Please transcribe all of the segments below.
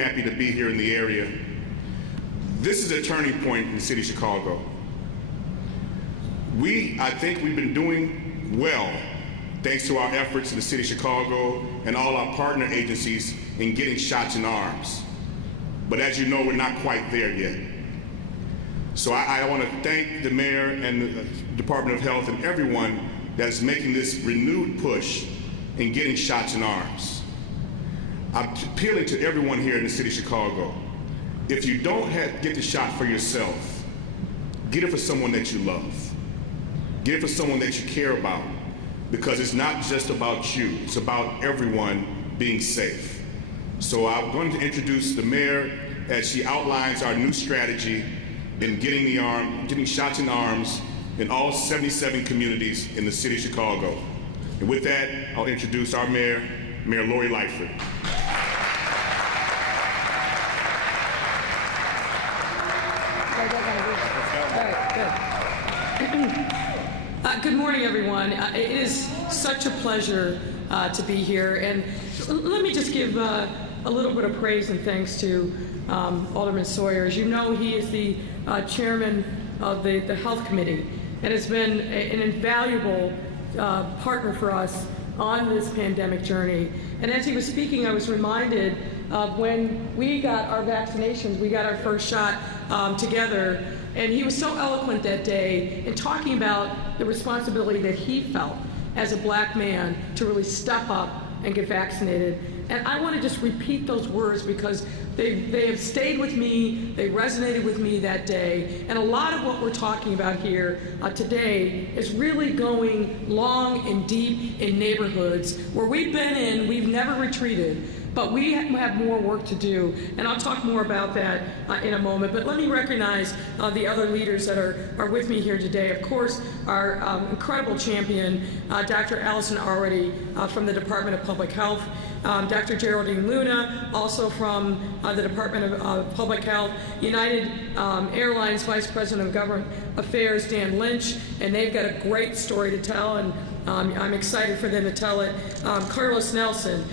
happy to be here in the area. This is a turning point in the city of Chicago. I think we've been doing well thanks to our efforts in the city of Chicago and all our partner agencies in getting shots in arms. But as you know, we're not quite there yet. So I want to thank the mayor and the Department of Health and everyone that is making this renewed push in getting shots in arms. I'm appealing to everyone here in the city of Chicago. If you don't get the shot for yourself, get it for someone that you love. Get it for someone that you care about, because it's not just about you, it's about everyone being safe. So I'm going to introduce the mayor as she outlines our new strategy in getting shots in arms in all 77 communities in the city of Chicago. And with that, I'll introduce our mayor, Mayor Lightfoot. Good morning, everyone. It is such a pleasure to be here. And let me just give a little bit of praise and thanks to Alderman Sawyer. As you know, he is the chairman of the Health Committee and has been an invaluable partner for us on this pandemic journey. And as he was speaking, I was reminded of when we got our vaccinations, we got our first shot together. And he was so eloquent that day in talking about the responsibility that he felt as a black man to really step up and get vaccinated. And I want to just repeat those words because they have stayed with me, they resonated with me that day. And a lot of what we're talking about here today is really going long and deep in neighborhoods where we've been in, we've never retreated. But we have more work to do, and I'll talk more about that in a moment. But let me recognize the other leaders that are with me here today. Of course, our incredible champion, Dr. Allison Arwady from the Department of Public Health, Dr. Geraldine Luna, also from the Department of Public Health, United Airlines Vice President of Government Affairs, Dan Lynch, and they've got a great story to tell, and I'm excited for them to tell it. Carlos Nelson,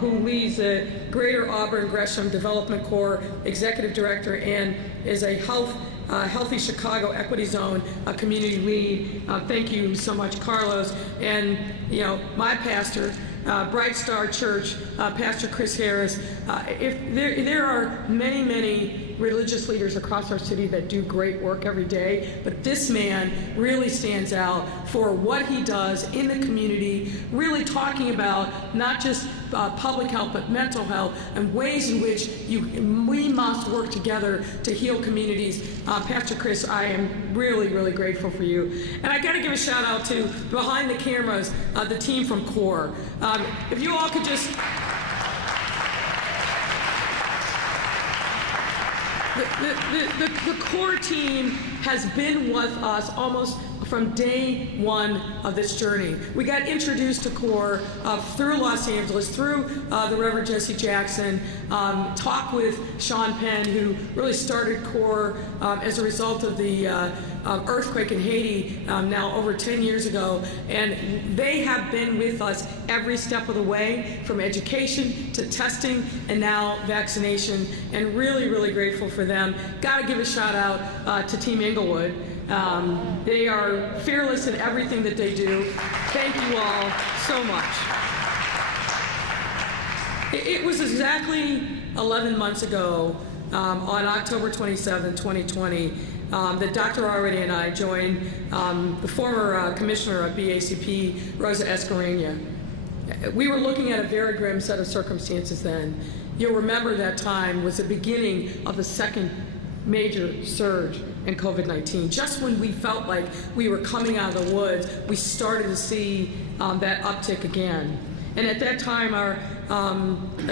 who leads the Greater Auburn Gresham Development Corps Executive Director and is a Healthy Chicago Equity Zone community lead. Thank you so much, Carlos. And my pastor, Bright Star Church, Pastor Chris Harris. If there are many religious leaders across our city that do great work every day, but this man really stands out for what he does in the community, really talking about not just public health, but mental health and ways in which we must work together to heal communities. Pastor Chris, I am really grateful for you. And I got to give a shout out to behind the cameras, the team from CORE. If you all could just The CORE team has been with us almost from day one of this journey. We got introduced to CORE through Los Angeles, through the Reverend Jesse Jackson, talked with Sean Penn, who really started CORE as a result of the earthquake in Haiti now over 10 years ago, and they have been with us every step of the way, from education to testing and now vaccination, and really grateful for them. Got to give a shout out to Team Inglewood. They are fearless in everything that they do. Thank you all so much. It was exactly 11 months ago, on October 27, 2020, that Dr. Arwady and I joined the former commissioner of BACP, Rosa Escarena. We were looking at a very grim set of circumstances then. You'll remember that time was the beginning of the second major surge in COVID-19. Just when we felt like we were coming out of the woods, we started to see that uptick again. And at that time, our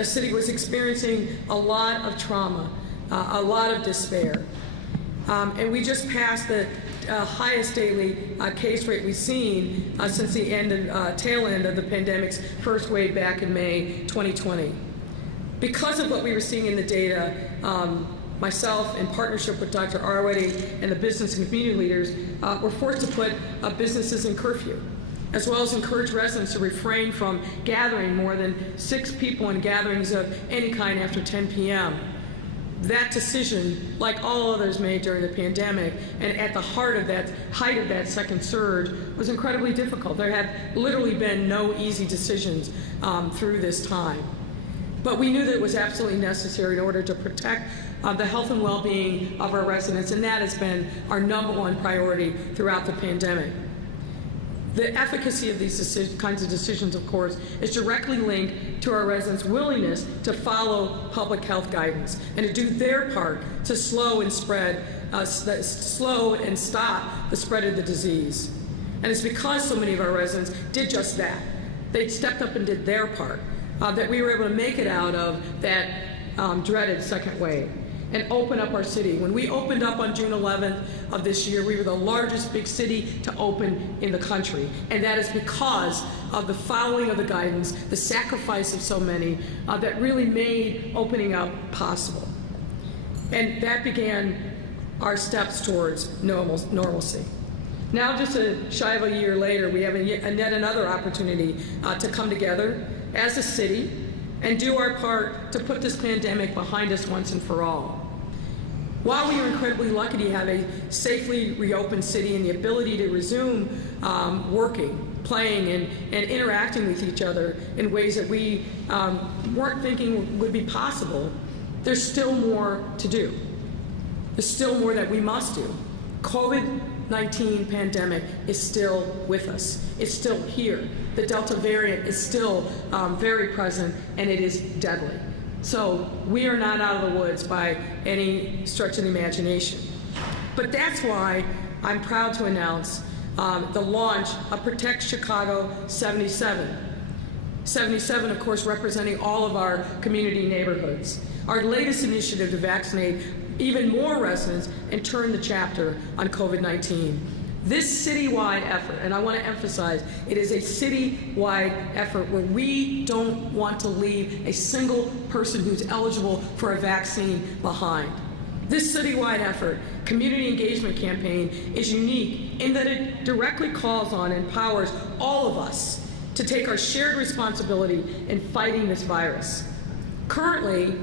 city was experiencing a lot of trauma, a lot of despair. And we just passed the highest daily case rate we've seen since the tail end of the pandemic's first wave back in May 2020. Because of what we were seeing in the data, myself, in partnership with Dr. Arwady and the business and community leaders, were forced to put businesses in curfew. as well as encourage residents to refrain from gathering more than 6 people in gatherings of any kind after 10 p.m. That decision, like all others made during the pandemic, and at the height of that second surge, was incredibly difficult. There have literally been no easy decisions through this time. But we knew that it was absolutely necessary in order to protect the health and well-being of our residents, and that has been our #1 priority throughout the pandemic. The efficacy of these kinds of decisions, of course, is directly linked to our residents' willingness to follow public health guidance and to do their part to slow and stop the spread of the disease. And it's because so many of our residents did just that. They stepped up and did their part that we were able to make it out of that dreaded second wave and open up our city. When we opened up on June 11th of this year, we were the largest big city to open in the country. And that is because of the following of the guidance, the sacrifice of so many that really made opening up possible. And that began our steps towards normalcy. Now, just shy of a year later, we have yet another opportunity to come together as a city and do our part to put this pandemic behind us once and for all. While we are incredibly lucky to have a safely reopened city and the ability to resume working, playing, and interacting with each other in ways that we weren't thinking would be possible, there's still more to do. There's still more that we must do. COVID-19 pandemic is still with us. It's still here. The Delta variant is still very present, and it is deadly. So we are not out of the woods by any stretch of the imagination. But that's why I'm proud to announce the launch of Protect Chicago 77. 77, of course, representing all of our community neighborhoods. Our latest initiative to vaccinate even more residents and turn the chapter on COVID-19. This citywide effort, and I want to emphasize, it is a citywide effort where we don't want to leave a single person who's eligible for a vaccine behind. This citywide effort, community engagement campaign, is unique in that it directly calls on and empowers all of us to take our shared responsibility in fighting this virus. Currently,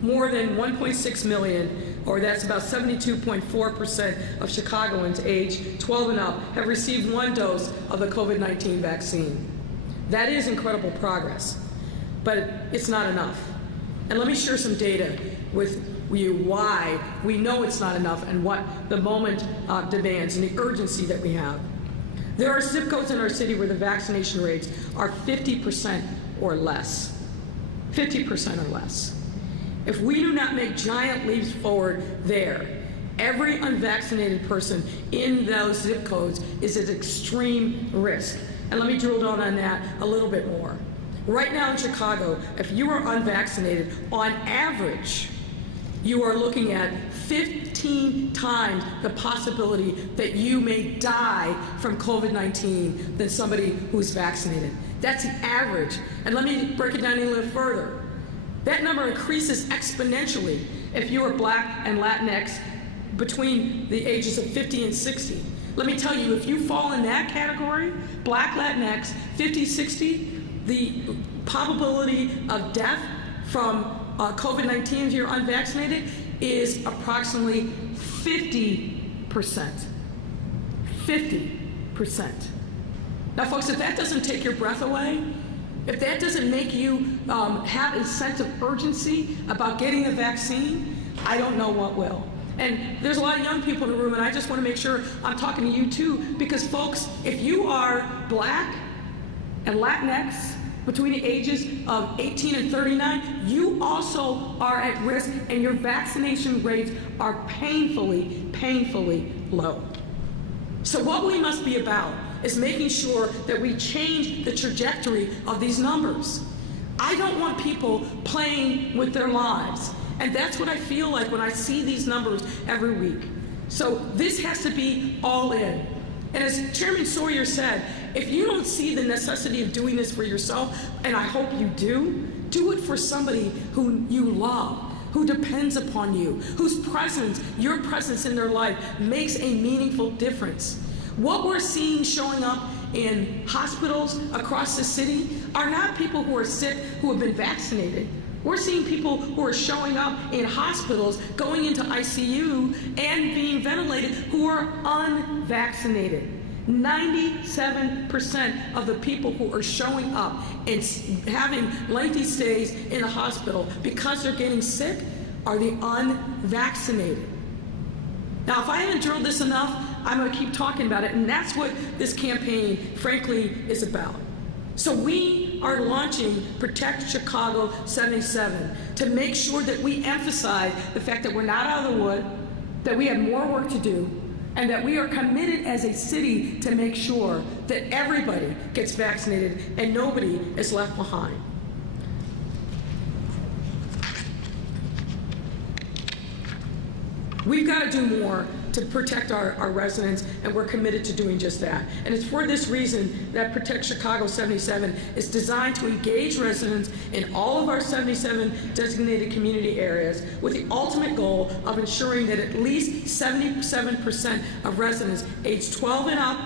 more than 1.6 million, or that's about 72.4% of Chicagoans aged 12 and up, have received 1 dose of the COVID-19 vaccine. That is incredible progress, but it's not enough. And let me share some data with you why we know it's not enough and what the moment demands and the urgency that we have. There are zip codes in our city where the vaccination rates are 50% or less. 50% or less. If we do not make giant leaps forward there, every unvaccinated person in those zip codes is at extreme risk. And let me drill down on that a little bit more. Right now in Chicago, if you are unvaccinated, on average, you are looking at 15 times the possibility that you may die from COVID-19 than somebody who's vaccinated. That's the average. And let me break it down a little further. That number increases exponentially if you are Black and Latinx between the ages of 50 and 60. Let me tell you, if you fall in that category, Black, Latinx, 50, 60, the probability of death from COVID-19 if you're unvaccinated is approximately 50%. 50%. Now, folks, if that doesn't take your breath away, if that doesn't make you have a sense of urgency about getting the vaccine, I don't know what will. And there's a lot of young people in the room, and I just want to make sure I'm talking to you too, because folks, if you are Black and Latinx between the ages of 18 and 39, you also are at risk, and your vaccination rates are painfully, painfully low. So what we must be about is making sure that we change the trajectory of these numbers. I don't want people playing with their lives, and that's what I feel like when I see these numbers every week. So this has to be all in. And as Chairman Sawyer said, if you don't see the necessity of doing this for yourself, and I hope you do it for somebody who you love, who depends upon you, whose presence, your presence in their life makes a meaningful difference. What we're seeing showing up in hospitals across the city are not people who are sick who have been vaccinated. We're seeing people who are showing up in hospitals, going into ICU and being ventilated who are unvaccinated. 97% of the people who are showing up and having lengthy stays in the hospital because they're getting sick are the unvaccinated. Now, if I haven't drilled this enough, I'm going to keep talking about it, and that's what this campaign, frankly, is about. So we are launching Protect Chicago 77 to make sure that we emphasize the fact that we're not out of the wood, that we have more work to do, and that we are committed as a city to make sure that everybody gets vaccinated and nobody is left behind. We've got to do more to protect our residents, and we're committed to doing just that. And it's for this reason that Protect Chicago 77 is designed to engage residents in all of our 77 designated community areas with the ultimate goal of ensuring that at least 77% of residents aged 12 and up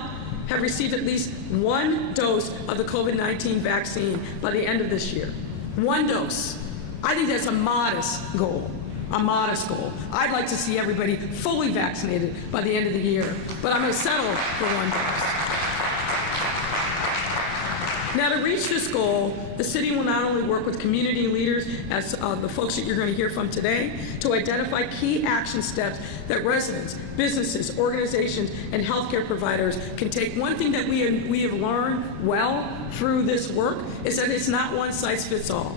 have received at least one dose of the COVID-19 vaccine by the end of this year. One dose. I think that's a modest goal. A modest goal. I'd like to see everybody fully vaccinated by the end of the year, but I'm going to settle for one dose. Now, to reach this goal, the city will not only work with community leaders, as the folks that you're going to hear from today, to identify key action steps that residents, businesses, organizations, and healthcare providers can take. One thing that we have learned well through this work is that it's not one size fits all.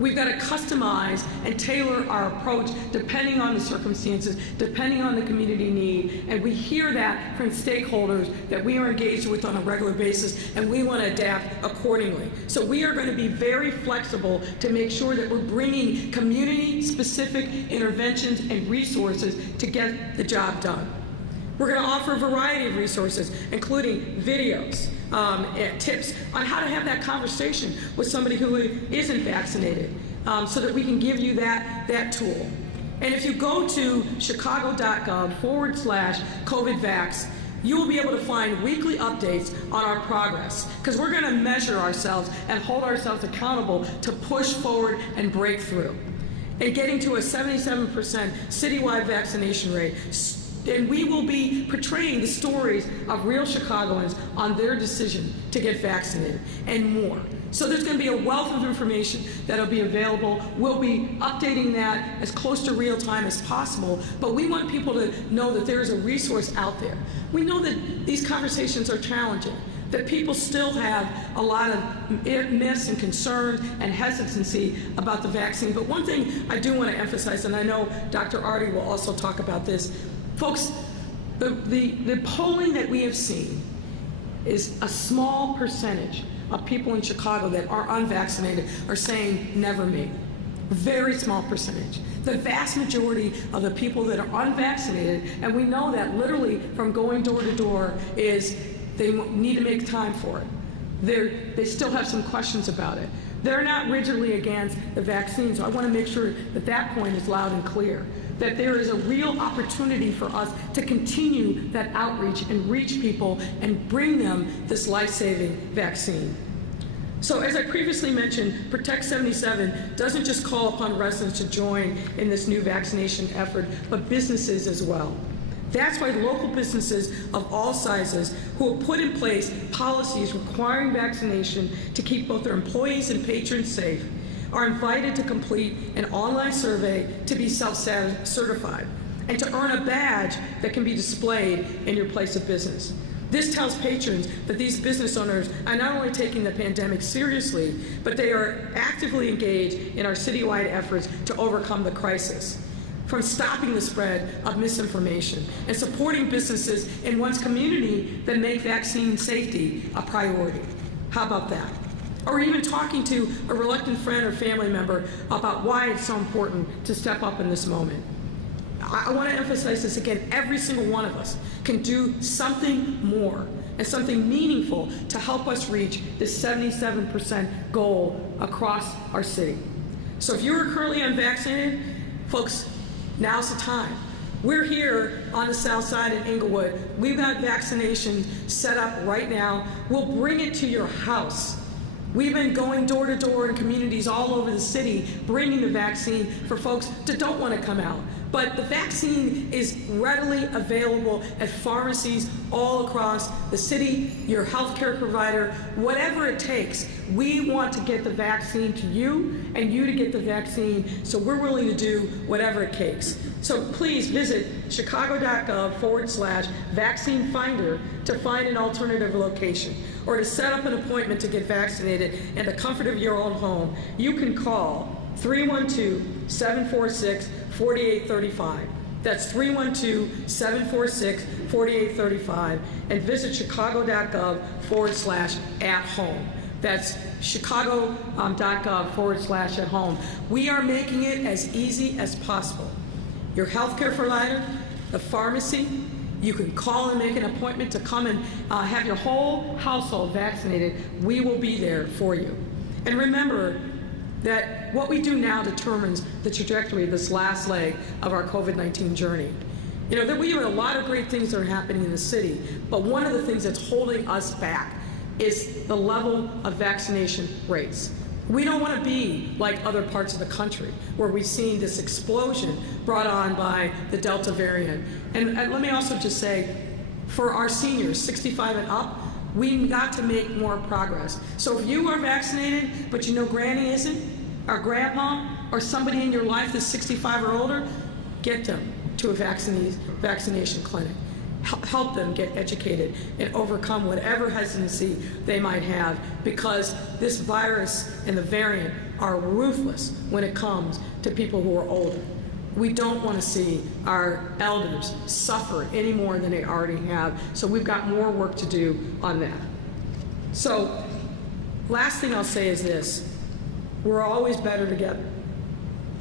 We've got to customize and tailor our approach depending on the circumstances, depending on the community need, and we hear that from stakeholders that we are engaged with on a regular basis, and we want to adapt accordingly. So we are going to be very flexible to make sure that we're bringing community-specific interventions and resources to get the job done. We're going to offer a variety of resources, including videos, and tips on how to have that conversation with somebody who isn't vaccinated, so that we can give you that tool. And if you go to chicago.gov/COVIDVax, you will be able to find weekly updates on our progress, because we're going to measure ourselves and hold ourselves accountable to push forward and break through. And getting to a 77% citywide vaccination rate, and we will be portraying the stories of real Chicagoans on their decision to get vaccinated and more. So there's going to be a wealth of information that will be available. We'll be updating that as close to real time as possible, but we want people to know that there is a resource out there. We know that these conversations are challenging, that people still have a lot of myths and concerns and hesitancy about the vaccine. But one thing I do want to emphasize, and I know Dr. Artie will also talk about this, folks, the polling that we have seen is a small percentage of people in Chicago that are unvaccinated are saying, never me. Very small percentage. The vast majority of the people that are unvaccinated, and we know that literally from going door to door, is they need to make time for it. They still have some questions about it. They're not rigidly against the vaccine, so I want to make sure that that point is loud and clear, that there is a real opportunity for us to continue that outreach and reach people and bring them this life-saving vaccine. So as I previously mentioned, Protect 77 doesn't just call upon residents to join in this new vaccination effort, but businesses as well. That's why local businesses of all sizes who have put in place policies requiring vaccination to keep both their employees and patrons safe are invited to complete an online survey to be self-certified and to earn a badge that can be displayed in your place of business. This tells patrons that these business owners are not only taking the pandemic seriously, but they are actively engaged in our citywide efforts to overcome the crisis, from stopping the spread of misinformation and supporting businesses in one's community that make vaccine safety a priority. How about that? Or even talking to a reluctant friend or family member about why it's so important to step up in this moment. I want to emphasize this again. Every single one of us can do something more and something meaningful to help us reach this 77% goal across our city. So if you are currently unvaccinated, folks, now's the time. We're here on the south side in Inglewood. We've got vaccination set up right now. We'll bring it to your house. We've been going door to door in communities all over the city, bringing the vaccine for folks that don't want to come out. But the vaccine is readily available at pharmacies all across the city, your healthcare provider, whatever it takes. We want to get the vaccine to you and you to get the vaccine, so we're willing to do whatever it takes. So please visit chicago.gov/vaccine finder to find an alternative location, or to set up an appointment to get vaccinated in the comfort of your own home. You can call 312-746-4835. That's 312-746-4835, and visit chicago.gov/at-home. That's chicago.gov/at-home. We are making it as easy as possible. Your healthcare provider, the pharmacy, you can call and make an appointment to come and have your whole household vaccinated. We will be there for you. And remember that what we do now determines the trajectory of this last leg of our COVID-19 journey. You know, that we have a lot of great things that are happening in the city, but one of the things that's holding us back is the level of vaccination rates. We don't want to be like other parts of the country where we've seen this explosion brought on by the Delta variant. And let me also just say, for our seniors, 65 and up, we've got to make more progress. So if you are vaccinated, but you know Granny isn't, or Grandpa, or somebody in your life that's 65 or older, get them to a vaccination clinic. Help them get educated and overcome whatever hesitancy they might have, because this virus and the variant are ruthless when it comes to people who are older. We don't want to see our elders suffer any more than they already have, so we've got more work to do on that. So, last thing I'll say is this: we're always better together.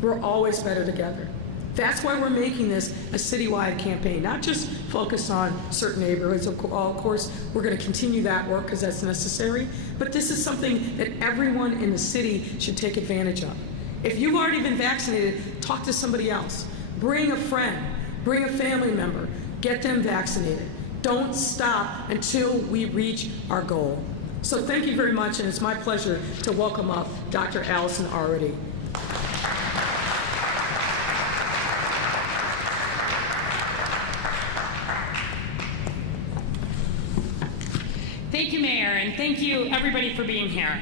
We're always better together. That's why we're making this a citywide campaign, not just focused on certain neighborhoods. Of course, we're going to continue that work because that's necessary, but this is something that everyone in the city should take advantage of. If you've already been vaccinated, talk to somebody else. Bring a friend, bring a family member, get them vaccinated. Don't stop until we reach our goal. So thank you very much, and it's my pleasure to welcome up Dr. Allison Arity. Thank you, Mayor, and thank you, everybody, for being here.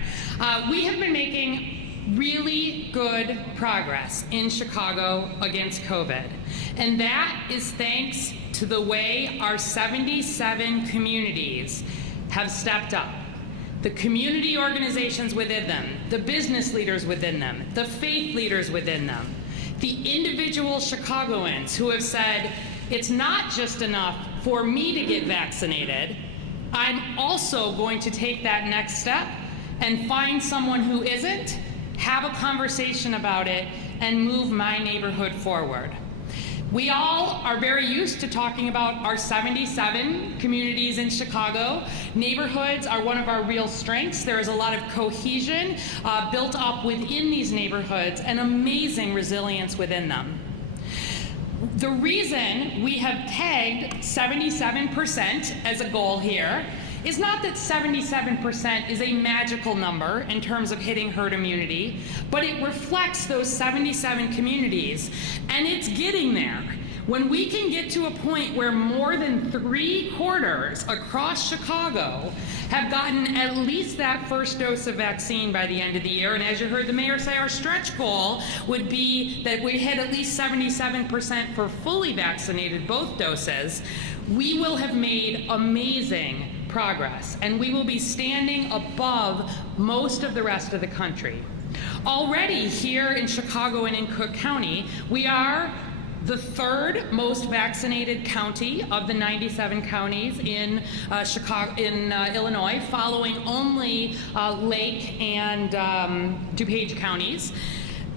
We have been making really good progress in Chicago against COVID, and that is thanks to the way our 77 communities have stepped up. The community organizations within them, the business leaders within them, the faith leaders within them, the individual Chicagoans who have said, it's not just enough for me to get vaccinated, I'm also going to take that next step and find someone who isn't, have a conversation about it, and move my neighborhood forward. We all are very used to talking about our 77 communities in Chicago. Neighborhoods are one of our real strengths. There is a lot of cohesion built up within these neighborhoods and amazing resilience within them. The reason we have tagged 77% as a goal here is not that 77% is a magical number in terms of hitting herd immunity, but it reflects those 77 communities, and it's getting there. When we can get to a point where more than 3/4 across Chicago have gotten at least that first dose of vaccine by the end of the year, and as you heard the mayor say, our stretch goal would be that we hit at least 77% for fully vaccinated both doses, we will have made amazing progress, and we will be standing above most of the rest of the country. Already here in Chicago and in Cook County, we are the third most vaccinated county of the 97 counties in Illinois, following only Lake and DuPage counties.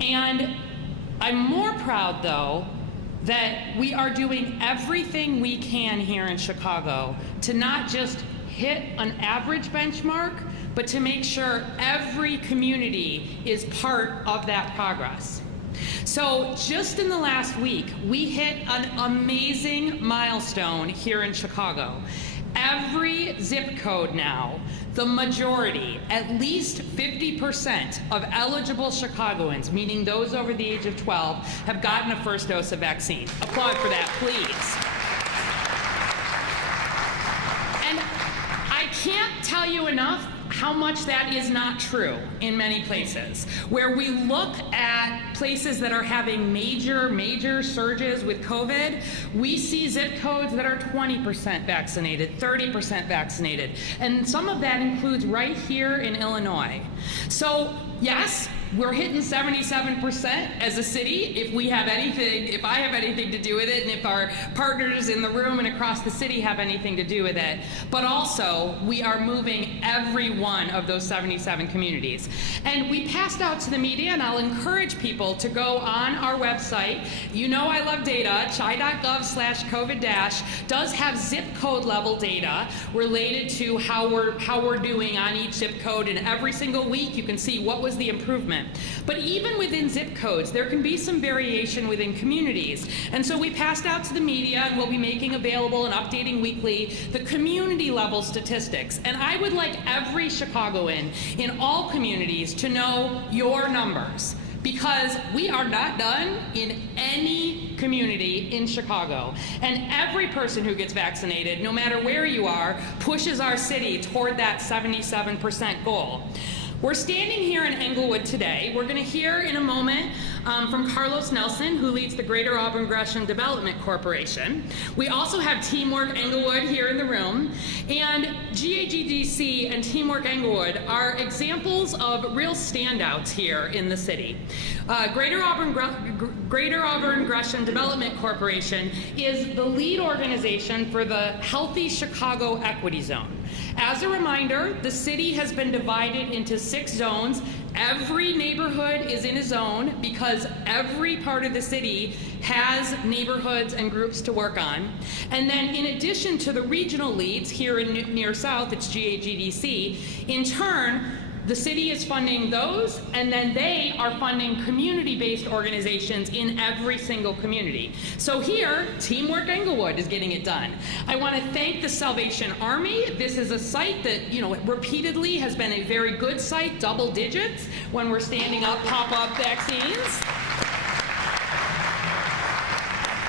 And I'm more proud, though, that we are doing everything we can here in Chicago to not just hit an average benchmark, but to make sure every community is part of that progress. So just in the last week, we hit an amazing milestone here in Chicago. Every zip code now, the majority, at least 50% of eligible Chicagoans, meaning those over the age of 12, have gotten a first dose of vaccine. Applaud for that, please. And I can't tell you enough how much that is not true in many places. Where we look at places that are having major surges with COVID, we see zip codes that are 20% vaccinated, 30% vaccinated, and some of that includes right here in Illinois. So yes, we're hitting 77% as a city if I have anything to do with it, and if our partners in the room and across the city have anything to do with it. But also, we are moving every one of those 77 communities. And we passed out to the media, and I'll encourage people to go on our website. You know I love data. chi.gov/COVID- does have zip code level data related to how we're doing on each zip code, and every single week you can see what was the improvement. But even within zip codes, there can be some variation within communities. And so we passed out to the media, and we'll be making available and updating weekly the community level statistics. And I would like every Chicagoan in all communities to know your numbers, because we are not done in any community in Chicago. And every person who gets vaccinated, no matter where you are, pushes our city toward that 77% goal. We're standing here in Englewood today. We're going to hear in a moment from Carlos Nelson, who leads the Greater Auburn Gresham Development Corporation. We also have Teamwork Englewood here in the room. And GAGDC and Teamwork Englewood are examples of real standouts here in the city. Greater Auburn Gresham Development Corporation is the lead organization for the Healthy Chicago Equity Zone. As a reminder, the city has been divided into 6 zones. Every neighborhood is in a zone because every part of the city has neighborhoods and groups to work on. And then in addition to the regional leads here in near South, it's GAGDC, in turn, the city is funding those, and then they are funding community-based organizations in every single community. So here, Teamwork Englewood is getting it done. I want to thank the Salvation Army. This is a site that, repeatedly has been a very good site, double digits, when we're standing up pop-up vaccines.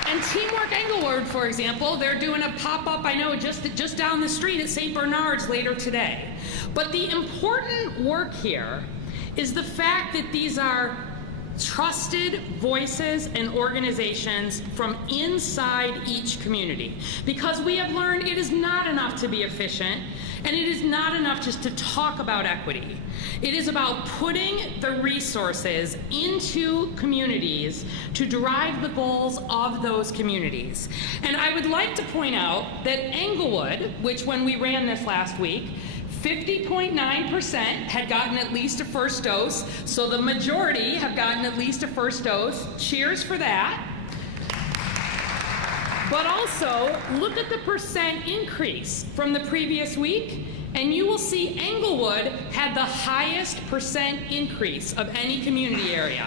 And Teamwork Englewood, for example, they're doing a pop-up, I know, just down the street at St. Bernard's later today. But the important work here is the fact that these are trusted voices and organizations from inside each community. Because we have learned it is not enough to be efficient, and it is not enough just to talk about equity. It is about putting the resources into communities to drive the goals of those communities. And I would like to point out that Englewood, which when we ran this last week, 50.9% had gotten at least a first dose, so the majority have gotten at least a first dose. Cheers for that. But also, look at the percent increase from the previous week, and you will see Englewood had the highest percent increase of any community area.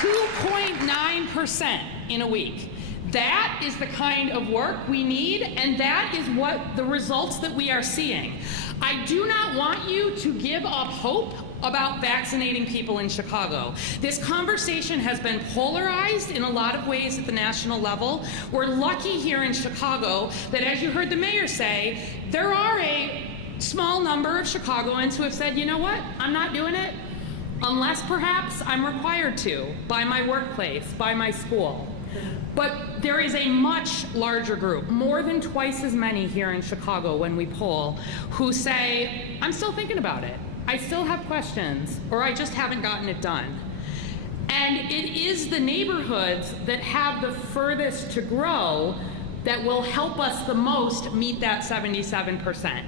2.9% in a week. That is the kind of work we need, and that is what the results that we are seeing. I do not want you to give up hope about vaccinating people in Chicago. This conversation has been polarized in a lot of ways at the national level. We're lucky here in Chicago that, as you heard the mayor say, there are a small number of Chicagoans who have said, you know what, I'm not doing it unless perhaps I'm required to by my workplace, by my school. But there is a much larger group, more than twice as many here in Chicago when we poll, who say, I'm still thinking about it. I still have questions, or I just haven't gotten it done. And it is the neighborhoods that have the furthest to grow that will help us the most meet that 77%.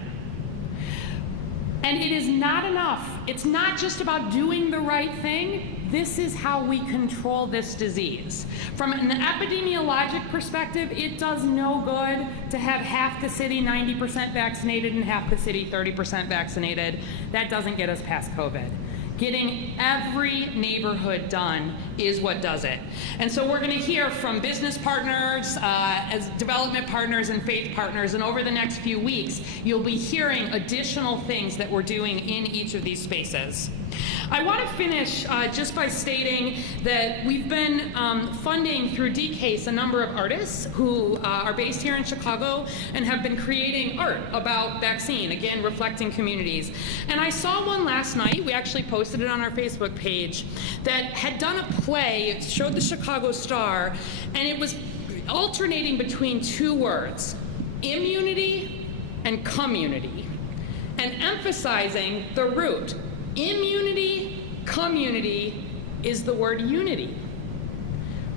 And it is not enough. It's not just about doing the right thing. This is how we control this disease. From an epidemiologic perspective, it does no good to have half the city 90% vaccinated and half the city 30% vaccinated. That doesn't get us past COVID. Getting every neighborhood done is what does it. And so we're going to hear from business partners, as development partners and faith partners, and over the next few weeks, you'll be hearing additional things that we're doing in each of these spaces. I want to finish just by stating that we've been funding through DCASE a number of artists who are based here in Chicago and have been creating art about vaccine, again, reflecting communities. And I saw one last night, we actually posted it on our Facebook page, that had done a play, it showed the Chicago Star, and it was alternating between two words, immunity and community, and emphasizing the root. Immunity, community is the word unity.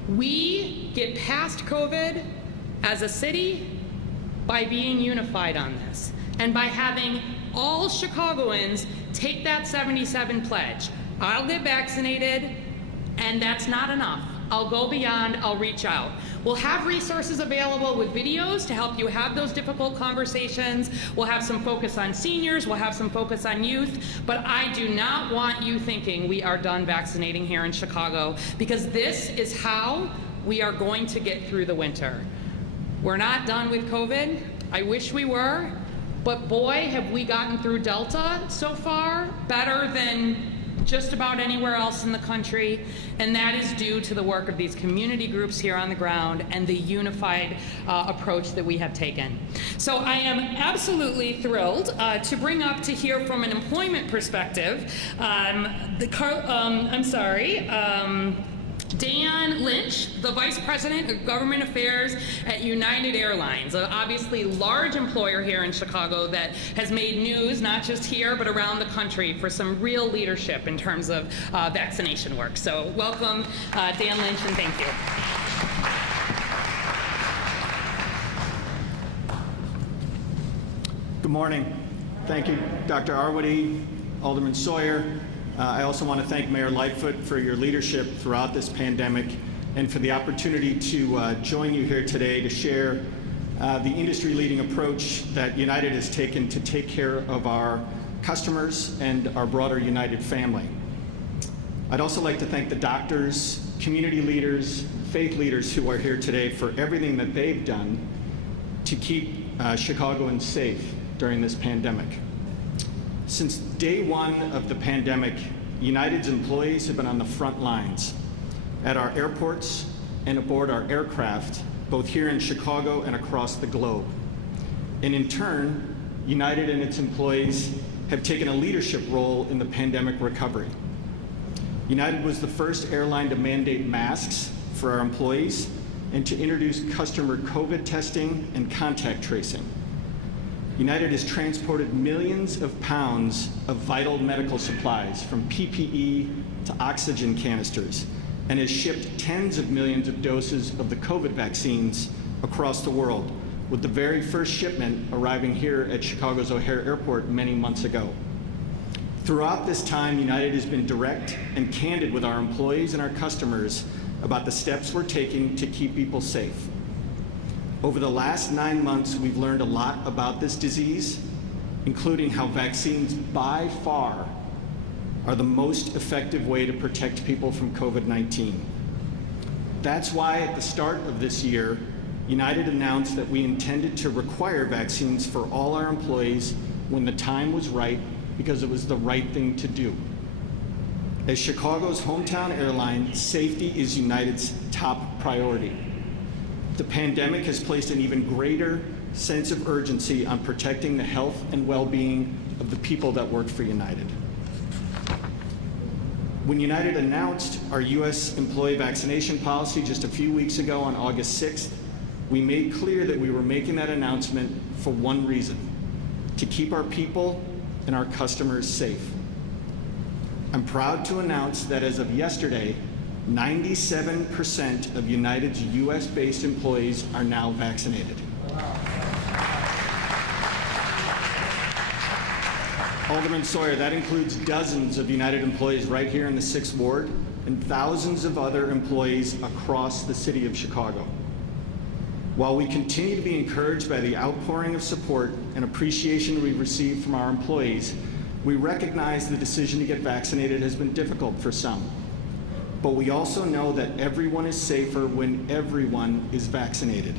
We get past COVID as a city by being unified on this and by having all Chicagoans take that 77 pledge. I'll get vaccinated, and that's not enough. I'll go beyond, I'll reach out. We'll have resources available with videos to help you have those difficult conversations. We'll have some focus on seniors, we'll have some focus on youth, but I do not want you thinking we are done vaccinating here in Chicago, because this is how we are going to get through the winter. We're not done with COVID. I wish we were, but boy, have we gotten through Delta so far better than just about anywhere else in the country, and that is due to the work of these community groups here on the ground and the unified approach that we have taken. So I am absolutely thrilled to bring up to hear from an employment perspective, Dan Lynch, the Vice President of Government Affairs at United Airlines, an obviously large employer here in Chicago that has made news not just here but around the country for some real leadership in terms of vaccination work. So welcome, Dan Lynch, and thank you. Good morning. Thank you, Dr. Arwady, Alderman Sawyer. I also want to thank Mayor Lightfoot for your leadership throughout this pandemic and for the opportunity to join you here today to share the industry-leading approach that United has taken to take care of our customers and our broader United family. I'd also like to thank the doctors, community leaders, faith leaders who are here today for everything that they've done to keep Chicagoans safe during this pandemic. Since day one of the pandemic, United's employees have been on the front lines at our airports and aboard our aircraft, both here in Chicago and across the globe. And in turn, United and its employees have taken a leadership role in the pandemic recovery. United was the first airline to mandate masks for our employees and to introduce customer COVID testing and contact tracing. United has transported millions of pounds of vital medical supplies, from PPE to oxygen canisters, and has shipped tens of millions of doses of the COVID vaccines across the world, with the very first shipment arriving here at Chicago's O'Hare Airport many months ago. Throughout this time, United has been direct and candid with our employees and our customers about the steps we're taking to keep people safe. Over the last 9 months, we've learned a lot about this disease, including how vaccines by far are the most effective way to protect people from COVID-19. That's why at the start of this year, United announced that we intended to require vaccines for all our employees when the time was right, because it was the right thing to do. As Chicago's hometown airline, safety is United's top priority. The pandemic has placed an even greater sense of urgency on protecting the health and well-being of the people that work for United. When United announced our U.S. employee vaccination policy just a few weeks ago on August 6th, we made clear that we were making that announcement for one reason: to keep our people and our customers safe. I'm proud to announce that as of yesterday, 97% of United's U.S.-based employees are now vaccinated. Alderman Sawyer, that includes dozens of United employees right here in the 6th Ward and thousands of other employees across the city of Chicago. While we continue to be encouraged by the outpouring of support and appreciation we've received from our employees, We recognize the decision to get vaccinated has been difficult for some, but we also know that everyone is safer when everyone is vaccinated.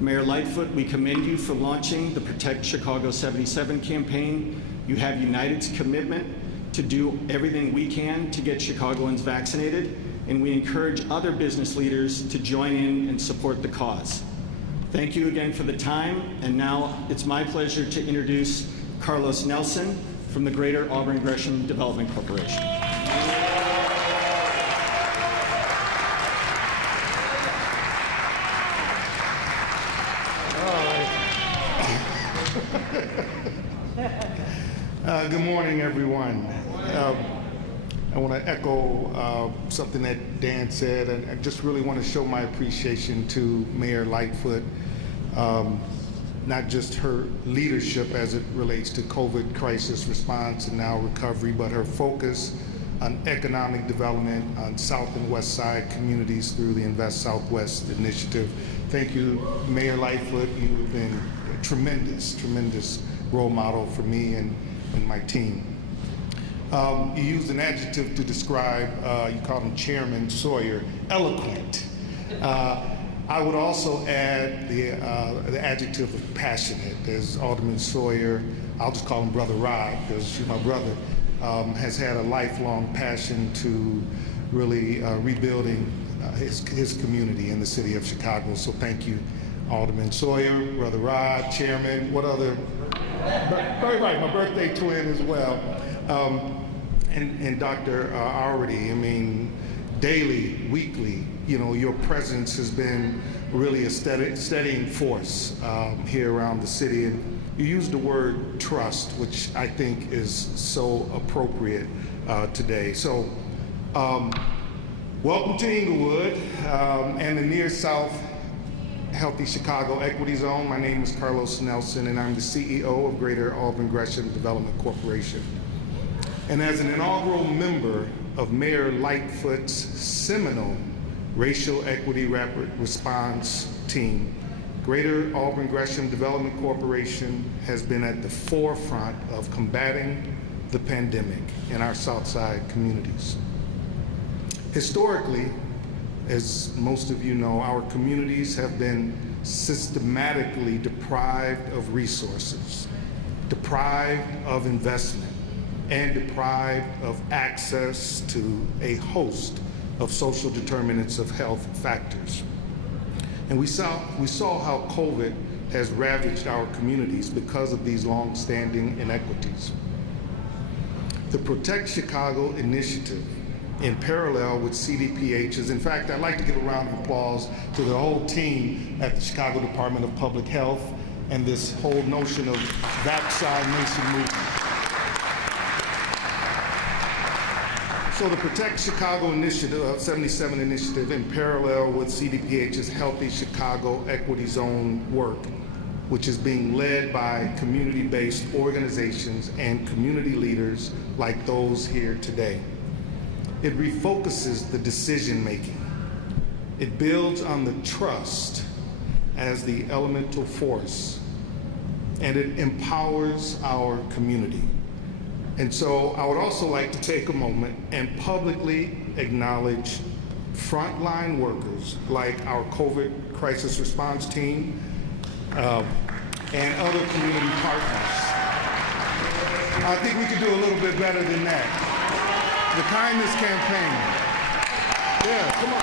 Mayor Lightfoot, we commend you for launching the Protect Chicago 77 campaign. You have United's commitment to do everything we can to get Chicagoans vaccinated, and we encourage other business leaders to join in and support the cause. Thank you again for the time, and now it's my pleasure to introduce Carlos Nelson from the Greater Auburn Gresham Development Corporation. Good morning, everyone. I want to echo something that Dan said, and I just really want to show my appreciation to Mayor Lightfoot, not just her leadership as it relates to COVID crisis response and now recovery, but her focus on economic development on South and West Side communities through the Invest Southwest initiative. Thank you, Mayor Lightfoot. You've been a tremendous role model for me and my team. You used an adjective to describe, you called him Chairman Sawyer, eloquent. I would also add the adjective of passionate. As Alderman Sawyer, I'll just call him Brother Rod because she's my brother, has had a lifelong passion to really rebuilding his community in the city of Chicago. So thank you, Alderman Sawyer, Brother Rod, Chairman, what other? Very right, my birthday twin as well. And Dr. Already, I mean, daily, weekly, you know, your presence has been really a steadying force here around the city. And you used the word trust, which I think is so appropriate today. So welcome to Inglewood and the Near South Healthy Chicago Equity Zone. My name is Carlos Nelson, and I'm the CEO of Greater Auburn Gresham Development Corporation. And as an inaugural member of Mayor Lightfoot's seminal Racial Equity Rapid Response Team, Greater Auburn Gresham Development Corporation has been at the forefront of combating the pandemic in our Southside communities. Historically, as most of you know, our communities have been systematically deprived of resources, deprived of investment, and deprived of access to a host of social determinants of health factors. And we saw how COVID has ravaged our communities because of these long-standing inequities. The Protect Chicago initiative, in parallel with CDPH, in fact, I'd like to give a round of applause to the whole team at the Chicago Department of Public Health and this whole notion of vaccination movement. So the Protect Chicago initiative, 77 initiative, in parallel with CDPH's Healthy Chicago Equity Zone work, which is being led by community-based organizations and community leaders like those here today. It refocuses the decision-making. It builds on the trust as the elemental force, and it empowers our community. And so I would also like to take a moment and publicly acknowledge frontline workers like our COVID crisis response team and other community partners. I think we could do a little bit better than that. The kindness campaign. Yeah, come on.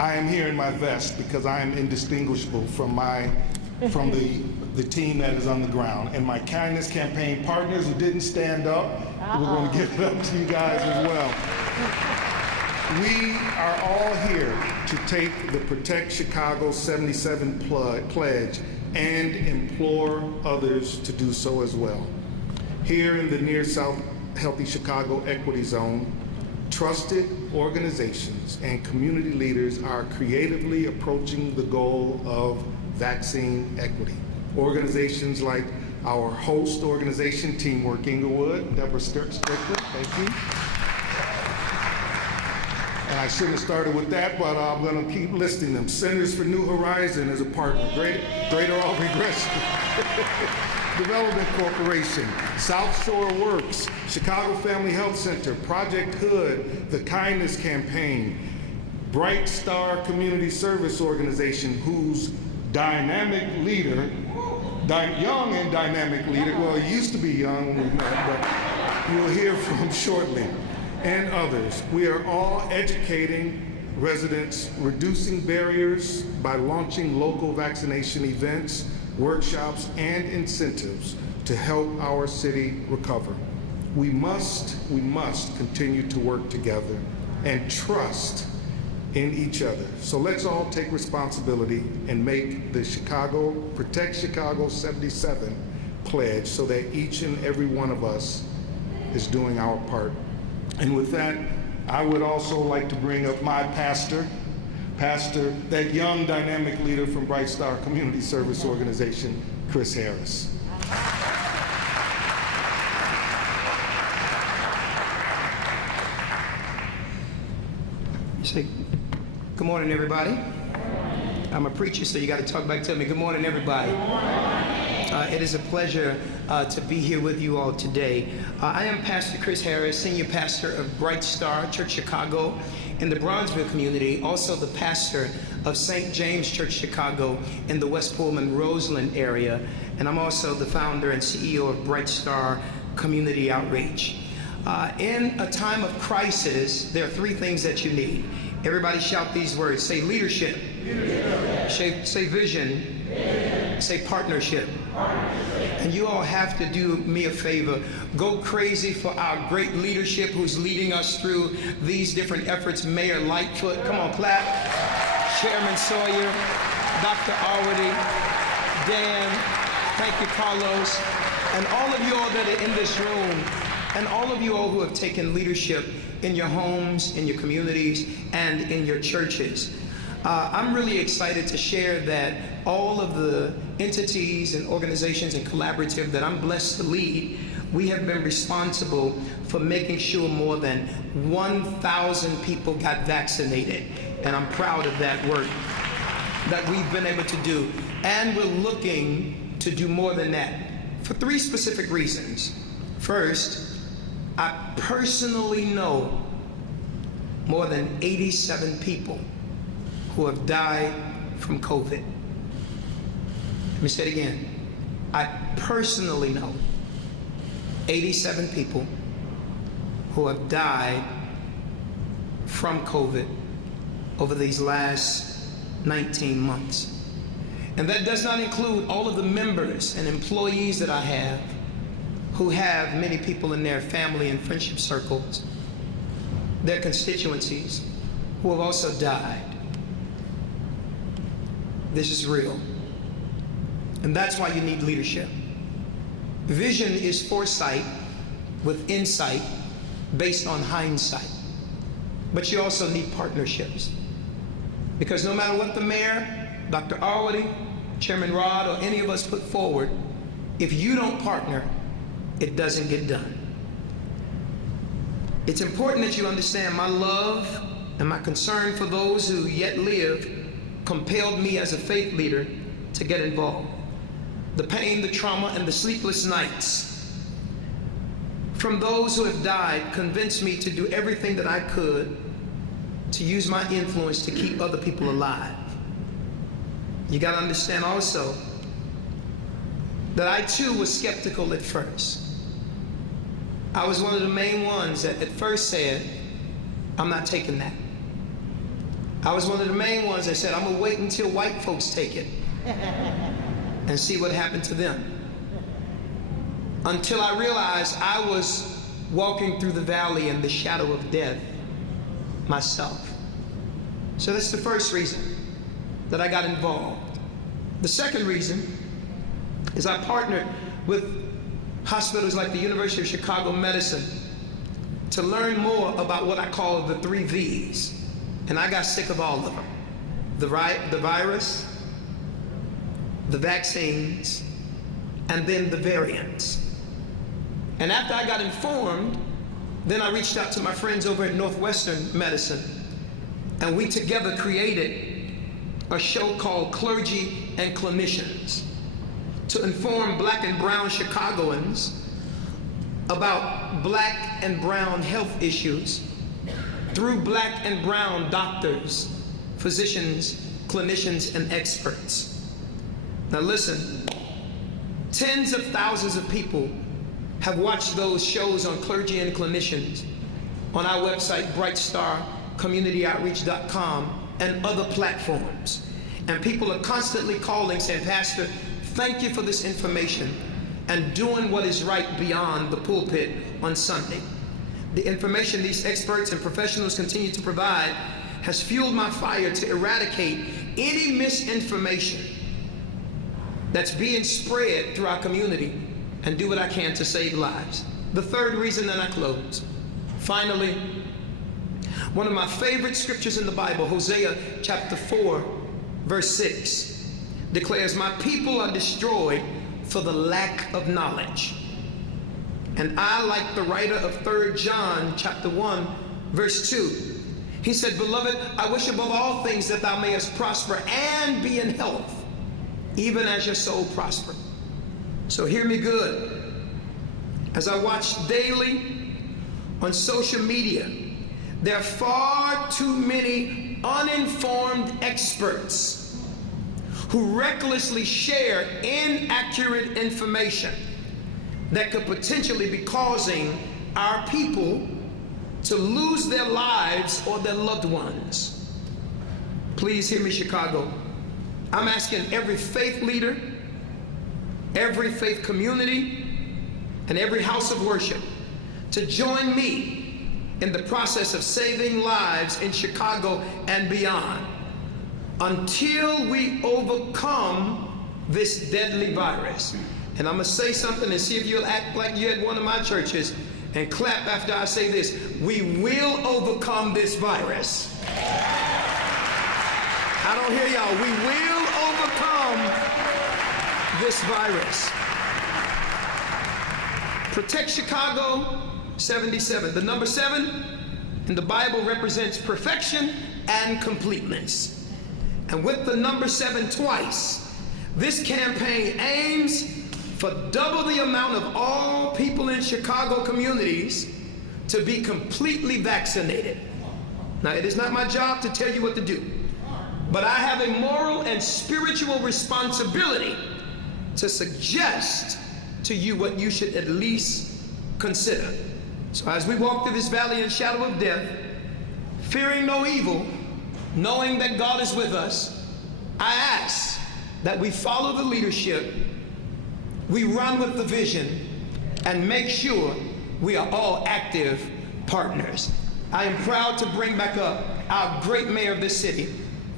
I am here in my vest because I am indistinguishable from the team that is on the ground. And my kindness campaign partners who didn't stand up, we're going to give it up to you guys as well. We are all here to take the Protect Chicago 77 pledge and implore others to do so as well. Here in the Near South Healthy Chicago Equity Zone, trusted organizations and community leaders are creatively approaching the goal of vaccine equity. Organizations like our host organization, Teamwork Inglewood, Deborah Strickland, thank you. And I shouldn't have started with that, but I'm going to keep listing them. Centers for New Horizon is a partner. Greater Aubrey Gresham Development Corporation, South Shore Works, Chicago Family Health Center, Project Hood, the Kindness Campaign, Bright Star Community Service Organization, whose dynamic leader, young and dynamic leader, well, he used to be young when we met, but you'll hear from shortly, and others. We are all educating residents, reducing barriers by launching local vaccination events, workshops, and incentives to help our city recover. We must continue to work together and trust in each other. So let's all take responsibility and make the Protect Chicago 77 pledge so that each and every one of us is doing our part. And with that, I would also like to bring up my pastor, that young dynamic leader from Bright Star Community Service Organization, Chris Harris. Say, good morning, everybody. I'm a preacher, so you got to talk back to me. Good morning, everybody. It is a pleasure to be here with you all today. I am Pastor Chris Harris, Senior Pastor of Bright Star Church Chicago in the Bronzeville community, also the pastor of St. James Church Chicago in the West Pullman, Roseland area, and I'm also the founder and CEO of Bright Star Community Outreach. In a time of crisis, there are three things that you need. Everybody shout these words. Say leadership. Say vision. Say partnership. And you all have to do me a favor. Go crazy for our great leadership who's leading us through these different efforts. Mayor Lightfoot, come on, clap. Chairman Sawyer, Dr. Arwady, Dan, thank you, Carlos, and all of you all that are in this room, and all of you all who have taken leadership in your homes, in your communities, and in your churches. I'm really excited to share that all of the entities and organizations and collaborative that I'm blessed to lead, we have been responsible for making sure more than 1,000 people got vaccinated. And I'm proud of that work that we've been able to do. And we're looking to do more than that for three specific reasons. First, I personally know more than 87 people who have died from COVID. Let me say it again. I personally know 87 people who have died from COVID over these last 19 months. And that does not include all of the members and employees that I have who have many people in their family and friendship circles, their constituencies, who have also died. This is real. And that's why you need leadership. Vision is foresight with insight based on hindsight. But you also need partnerships. Because no matter what the mayor, Dr. Arwady, Chairman Rod, or any of us put forward, if you don't partner, it doesn't get done. It's important that you understand my love and my concern for those who yet live compelled me as a faith leader to get involved. The pain, the trauma, and the sleepless nights from those who have died convinced me to do everything that I could to use my influence to keep other people alive. You got to understand also that I too was skeptical at first. I was one of the main ones that at first said, I'm not taking that. I was one of the main ones that said, I'm gonna wait until white folks take it and see what happened to them. Until I realized I was walking through the valley in the shadow of death myself. So that's the first reason that I got involved. The second reason is I partnered with hospitals like the University of Chicago Medicine to learn more about what I call the 3 V's. And I got sick of all of them. The virus, the vaccines, and then the variants. And after I got informed, then I reached out to my friends over at Northwestern Medicine and we together created a show called Clergy and Clinicians to inform black and brown Chicagoans about black and brown health issues through black and brown doctors, physicians, clinicians, and experts. Now listen, tens of thousands of people have watched those shows on Clergy and Clinicians on our website, brightstarcommunityoutreach.com, and other platforms. And people are constantly calling saying, Pastor, thank you for this information and doing what is right beyond the pulpit on Sunday. The information these experts and professionals continue to provide has fueled my fire to eradicate any misinformation that's being spread through our community and do what I can to save lives. The third reason, then I close. Finally, one of my favorite scriptures in the Bible, Hosea chapter 4, verse 6, declares, my people are destroyed for the lack of knowledge. And I, like the writer of 3 John chapter 1, verse 2, he said, beloved, I wish above all things that thou mayest prosper and be in health, even as your soul prosper. So hear me good. As I watch daily on social media, there are far too many uninformed experts who recklessly share inaccurate information that could potentially be causing our people to lose their lives or their loved ones. Please hear me, Chicago. I'm asking every faith leader, every faith community, and every house of worship to join me in the process of saving lives in Chicago and beyond until we overcome this deadly virus. And I'm going to say something and see if you'll act like you're at one of my churches and clap after I say this. We will overcome this virus. I don't hear y'all. We will overcome this virus. Protect Chicago 77. The number 7 in the Bible represents perfection and completeness. And with the number 7 twice, this campaign aims for double the amount of all people in Chicago communities to be completely vaccinated. Now, it is not my job to tell you what to do, but I have a moral and spiritual responsibility to suggest to you what you should at least consider. So as we walk through this valley in shadow of death, fearing no evil, knowing that God is with us, I ask that we follow the leadership, we run with the vision, and make sure we are all active partners. I am proud to bring back up our great mayor of this city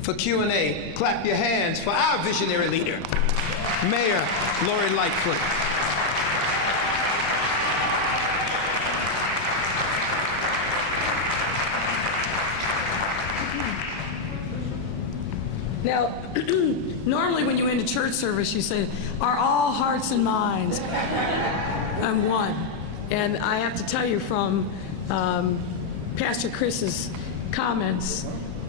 for Q&A. Clap your hands for our visionary leader, Mayor Lightfoot. Now, normally when you end a church service, you say, are all hearts and minds on one? And I have to tell you from Pastor Chris's comments,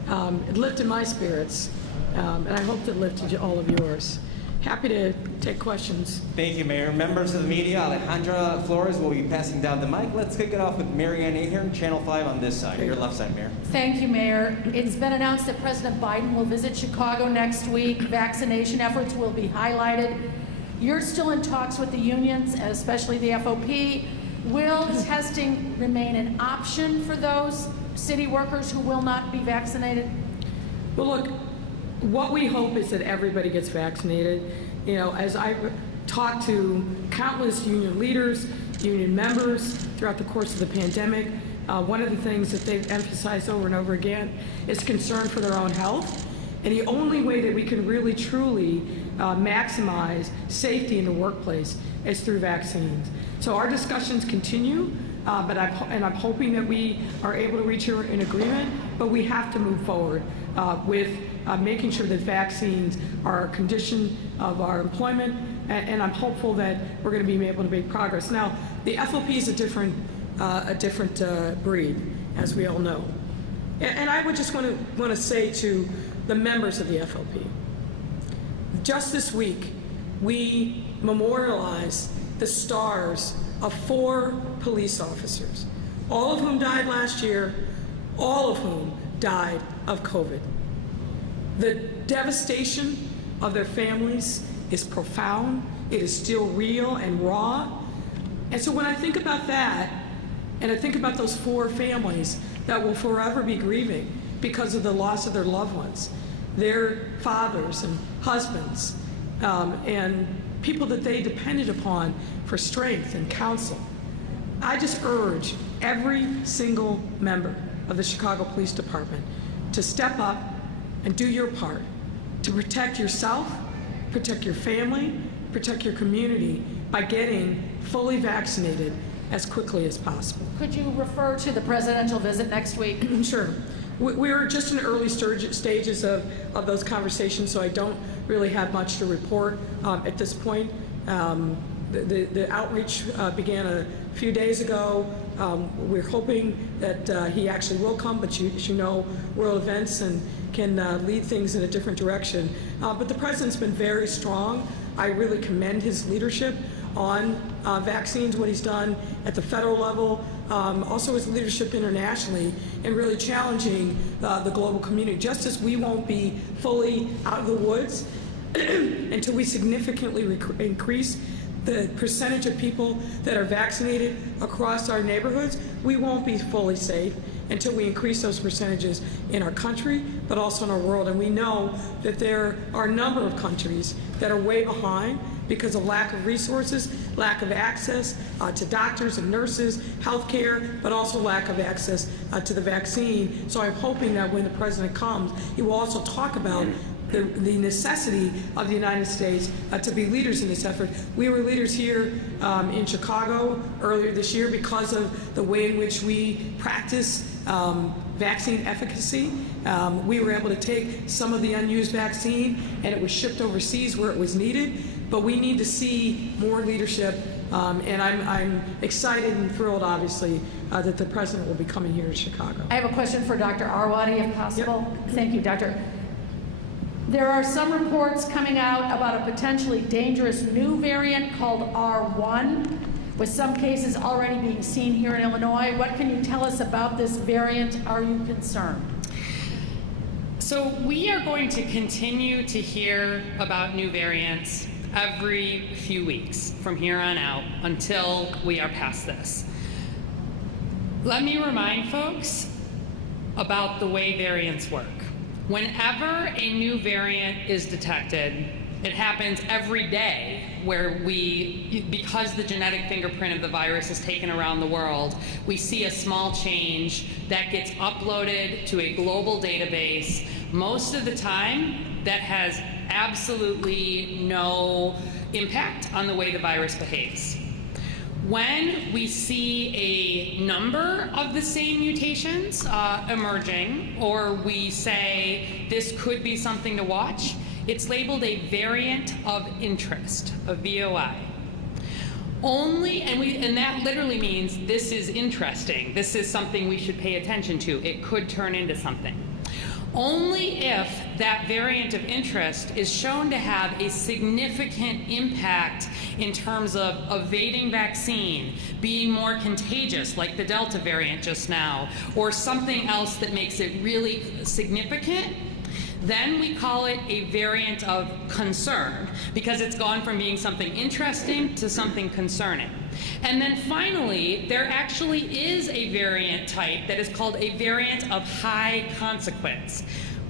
it lifted my spirits, and I hope it lifted all of yours. Happy to take questions. Thank you, Mayor. Members of the media, Alejandra Flores will be passing down the mic. Let's kick it off with Mary Ann Ahern, Channel 5 on this side, your left side, Mayor. Thank you, Mayor. It's been announced that President Biden will visit Chicago next week. Vaccination efforts will be highlighted. You're still in talks with the unions, especially the FOP. Will testing remain an option for those city workers who will not be vaccinated? Well, look, what we hope is that everybody gets vaccinated. You know, as I've talked to countless union leaders, union members throughout the course of the pandemic, one of the things that they've emphasized over and over again is concern for their own health. And the only way that we can really, truly maximize safety in the workplace is through vaccines. So our discussions continue, but I'm hoping that we are able to reach an agreement, but we have to move forward with making sure that vaccines are a condition of our employment, and I'm hopeful that we're going to be able to make progress. Now, the FOP is a different breed, as we all know. And I would just want to say to the members of the FOP, just this week, we memorialized the stars of 4 police officers, all of whom died last year, all of whom died of COVID. The devastation of their families is profound. It is still real and raw. And so when I think about that, and I think about those 4 families that will forever be grieving because of the loss of their loved ones, their fathers and husbands, and people that they depended upon for strength and counsel, I just urge every single member of the Chicago Police Department to step up and do your part to protect yourself, protect your family, protect your community by getting fully vaccinated as quickly as possible. Could you refer to the presidential visit next week? Sure. We're just in early stages of those conversations, so I don't really have much to report at this point. The outreach began a few days ago. We're hoping that he actually will come, but as you know, world events and can lead things in a different direction. But the president's been very strong. I really commend his leadership on vaccines, what he's done at the federal level, also his leadership internationally, and really challenging the global community. Just as we won't be fully out of the woods until we significantly increase the percentage of people that are vaccinated across our neighborhoods, we won't be fully safe until we increase those percentages in our country, but also in our world. And we know that there are a number of countries that are way behind because of lack of resources, lack of access to doctors and nurses, health care, but also lack of access to the vaccine. So I'm hoping that when the president comes, he will also talk about the necessity of the United States to be leaders in this effort. We were leaders here in Chicago earlier this year because of the way in which we practice vaccine efficacy. We were able to take some of the unused vaccine and it was shipped overseas where it was needed, but we need to see more leadership, and I'm excited and thrilled, obviously, that the president will be coming here to Chicago. I have a question for Dr. Arwady, if possible. Yep. Thank you, Doctor. There are some reports coming out about a potentially dangerous new variant called R1, with some cases already being seen here in Illinois. What can you tell us about this variant? Are you concerned? So we are going to continue to hear about new variants every few weeks from here on out until we are past this. Let me remind folks about the way variants work. Whenever a new variant is detected, it happens every day where because the genetic fingerprint of the virus is taken around the world, we see a small change that gets uploaded to a global database. Most of the time, that has absolutely no impact on the way the virus behaves. When we see a number of the same mutations emerging, or we say this could be something to watch, it's labeled a variant of interest, a VOI. And that literally means this is interesting. This is something we should pay attention to. It could turn into something. Only if that variant of interest is shown to have a significant impact in terms of evading vaccine, being more contagious, like the Delta variant just now, or something else that makes it really significant, then we call it a variant of concern, because it's gone from being something interesting to something concerning. And then finally, there actually is a variant type that is called a variant of high consequence.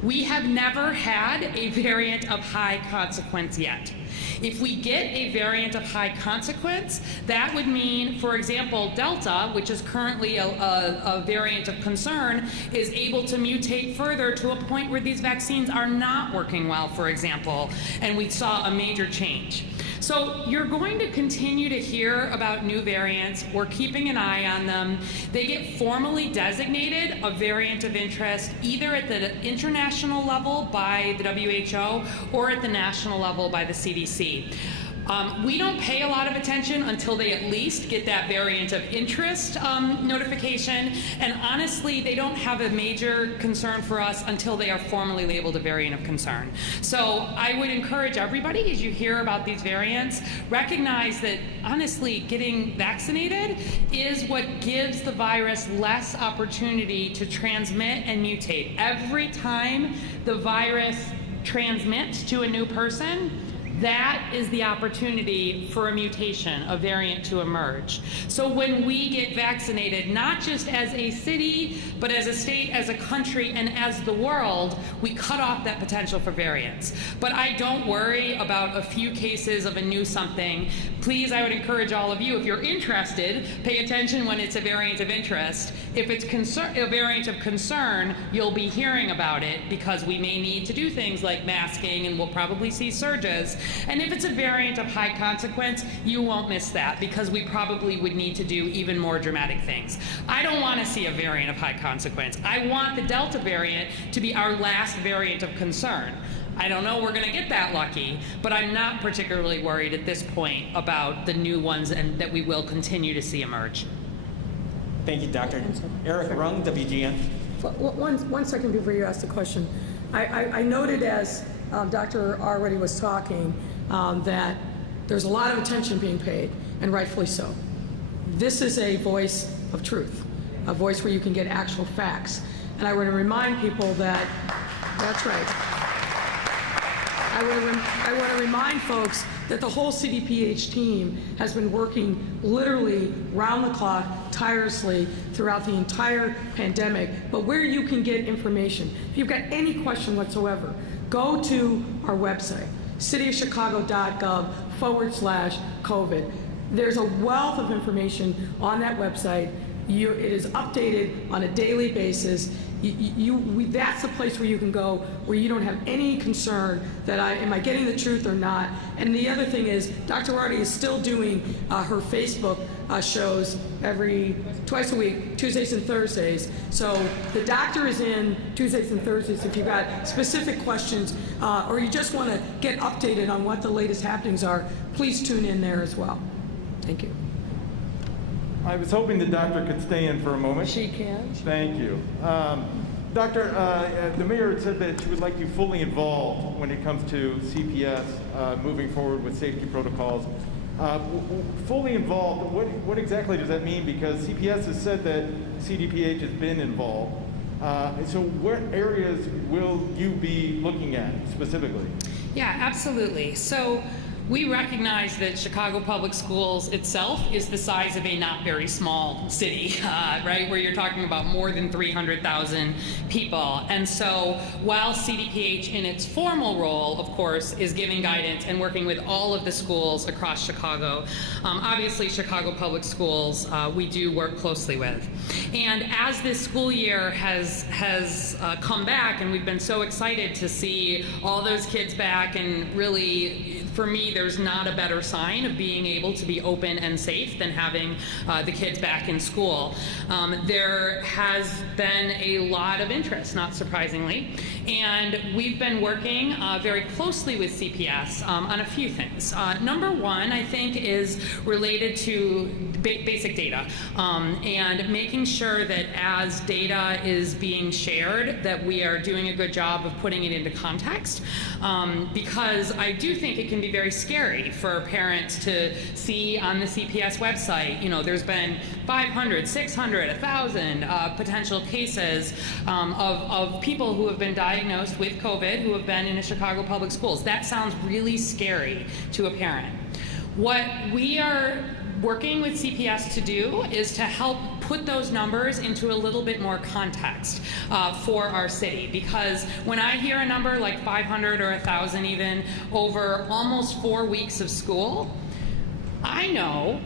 We have never had a variant of high consequence yet. If we get a variant of high consequence, that would mean, for example, Delta, which is currently a variant of concern, is able to mutate further to a point where these vaccines are not working well, for example, and we saw a major change. So you're going to continue to hear about new variants. We're keeping an eye on them. They get formally designated a variant of interest either at the international level by the WHO or at the national level by the CDC. We don't pay a lot of attention until they at least get that variant of interest notification, and honestly, they don't have a major concern for us until they are formally labeled a variant of concern. So I would encourage everybody, as you hear about these variants, recognize that honestly, getting vaccinated is what gives the virus less opportunity to transmit and mutate. Every time the virus transmits to a new person, that is the opportunity for a mutation, a variant to emerge. So when we get vaccinated, not just as a city, but as a state, as a country, and as the world, we cut off that potential for variants. But I don't worry about a few cases of a new something. Please, I would encourage all of you, if you're interested, pay attention when it's a variant of interest. If it's a variant of concern, you'll be hearing about it because we may need to do things like masking, and we'll probably see surges. And if it's a variant of high consequence, you won't miss that because we probably would need to do even more dramatic things. I don't want to see a variant of high consequence. I want the Delta variant to be our last variant of concern. I don't know we're going to get that lucky, but I'm not particularly worried at this point about the new ones and that we will continue to see emerge. Thank you, Doctor. Eric Rung, WGN. One second before you ask the question. I noted as Dr. already was talking that there's a lot of attention being paid, and rightfully so. This is a voice of truth, a voice where you can get actual facts. And I want to remind people that, that's right. I want to remind folks that the whole CDPH team has been working literally round the clock, tirelessly throughout the entire pandemic. But where you can get information, if you've got any question whatsoever, go to our website, cityofchicago.gov/COVID. There's a wealth of information on that website. It is updated on a daily basis. That's the place where you can go, where you don't have any concern that am I getting the truth or not. And the other thing is, Dr. Arty is still doing her Facebook shows twice a week, Tuesdays and Thursdays. So the doctor is in Tuesdays and Thursdays if you've got specific questions or you just want to get updated on what the latest happenings are, please tune in there as well. Thank you. I was hoping the doctor could stay in for a moment. She can. Thank you. Doctor, the mayor had said that she would like you fully involved when it comes to CPS moving forward with safety protocols. Fully involved, what exactly does that mean? Because CPS has said that CDPH has been involved. So what areas will you be looking at specifically? Yeah, absolutely. So we recognize that Chicago Public Schools itself is the size of a not very small city, right, where you're talking about more than 300,000 people. And so while CDPH in its formal role, of course, is giving guidance and working with all of the schools across Chicago, obviously Chicago Public Schools we do work closely with. And as this school year has come back, and we've been so excited to see all those kids back, and really, for me, there's not a better sign of being able to be open and safe than having the kids back in school. There has been a lot of interest, not surprisingly, and we've been working very closely with CPS on a few things. Number one, I think, is related to basic data and making sure that as data is being shared, that we are doing a good job of putting it into context, because I do think it can be very scary for parents to see on the CPS website, you know, there's been 500, 600, 1,000 potential cases of people who have been diagnosed with COVID who have been in a Chicago Public Schools. That sounds really scary to a parent. What we are working with CPS to do is to help put those numbers into a little bit more context for our city, because when I hear a number like 500 or 1,000 even over almost 4 weeks of school, I know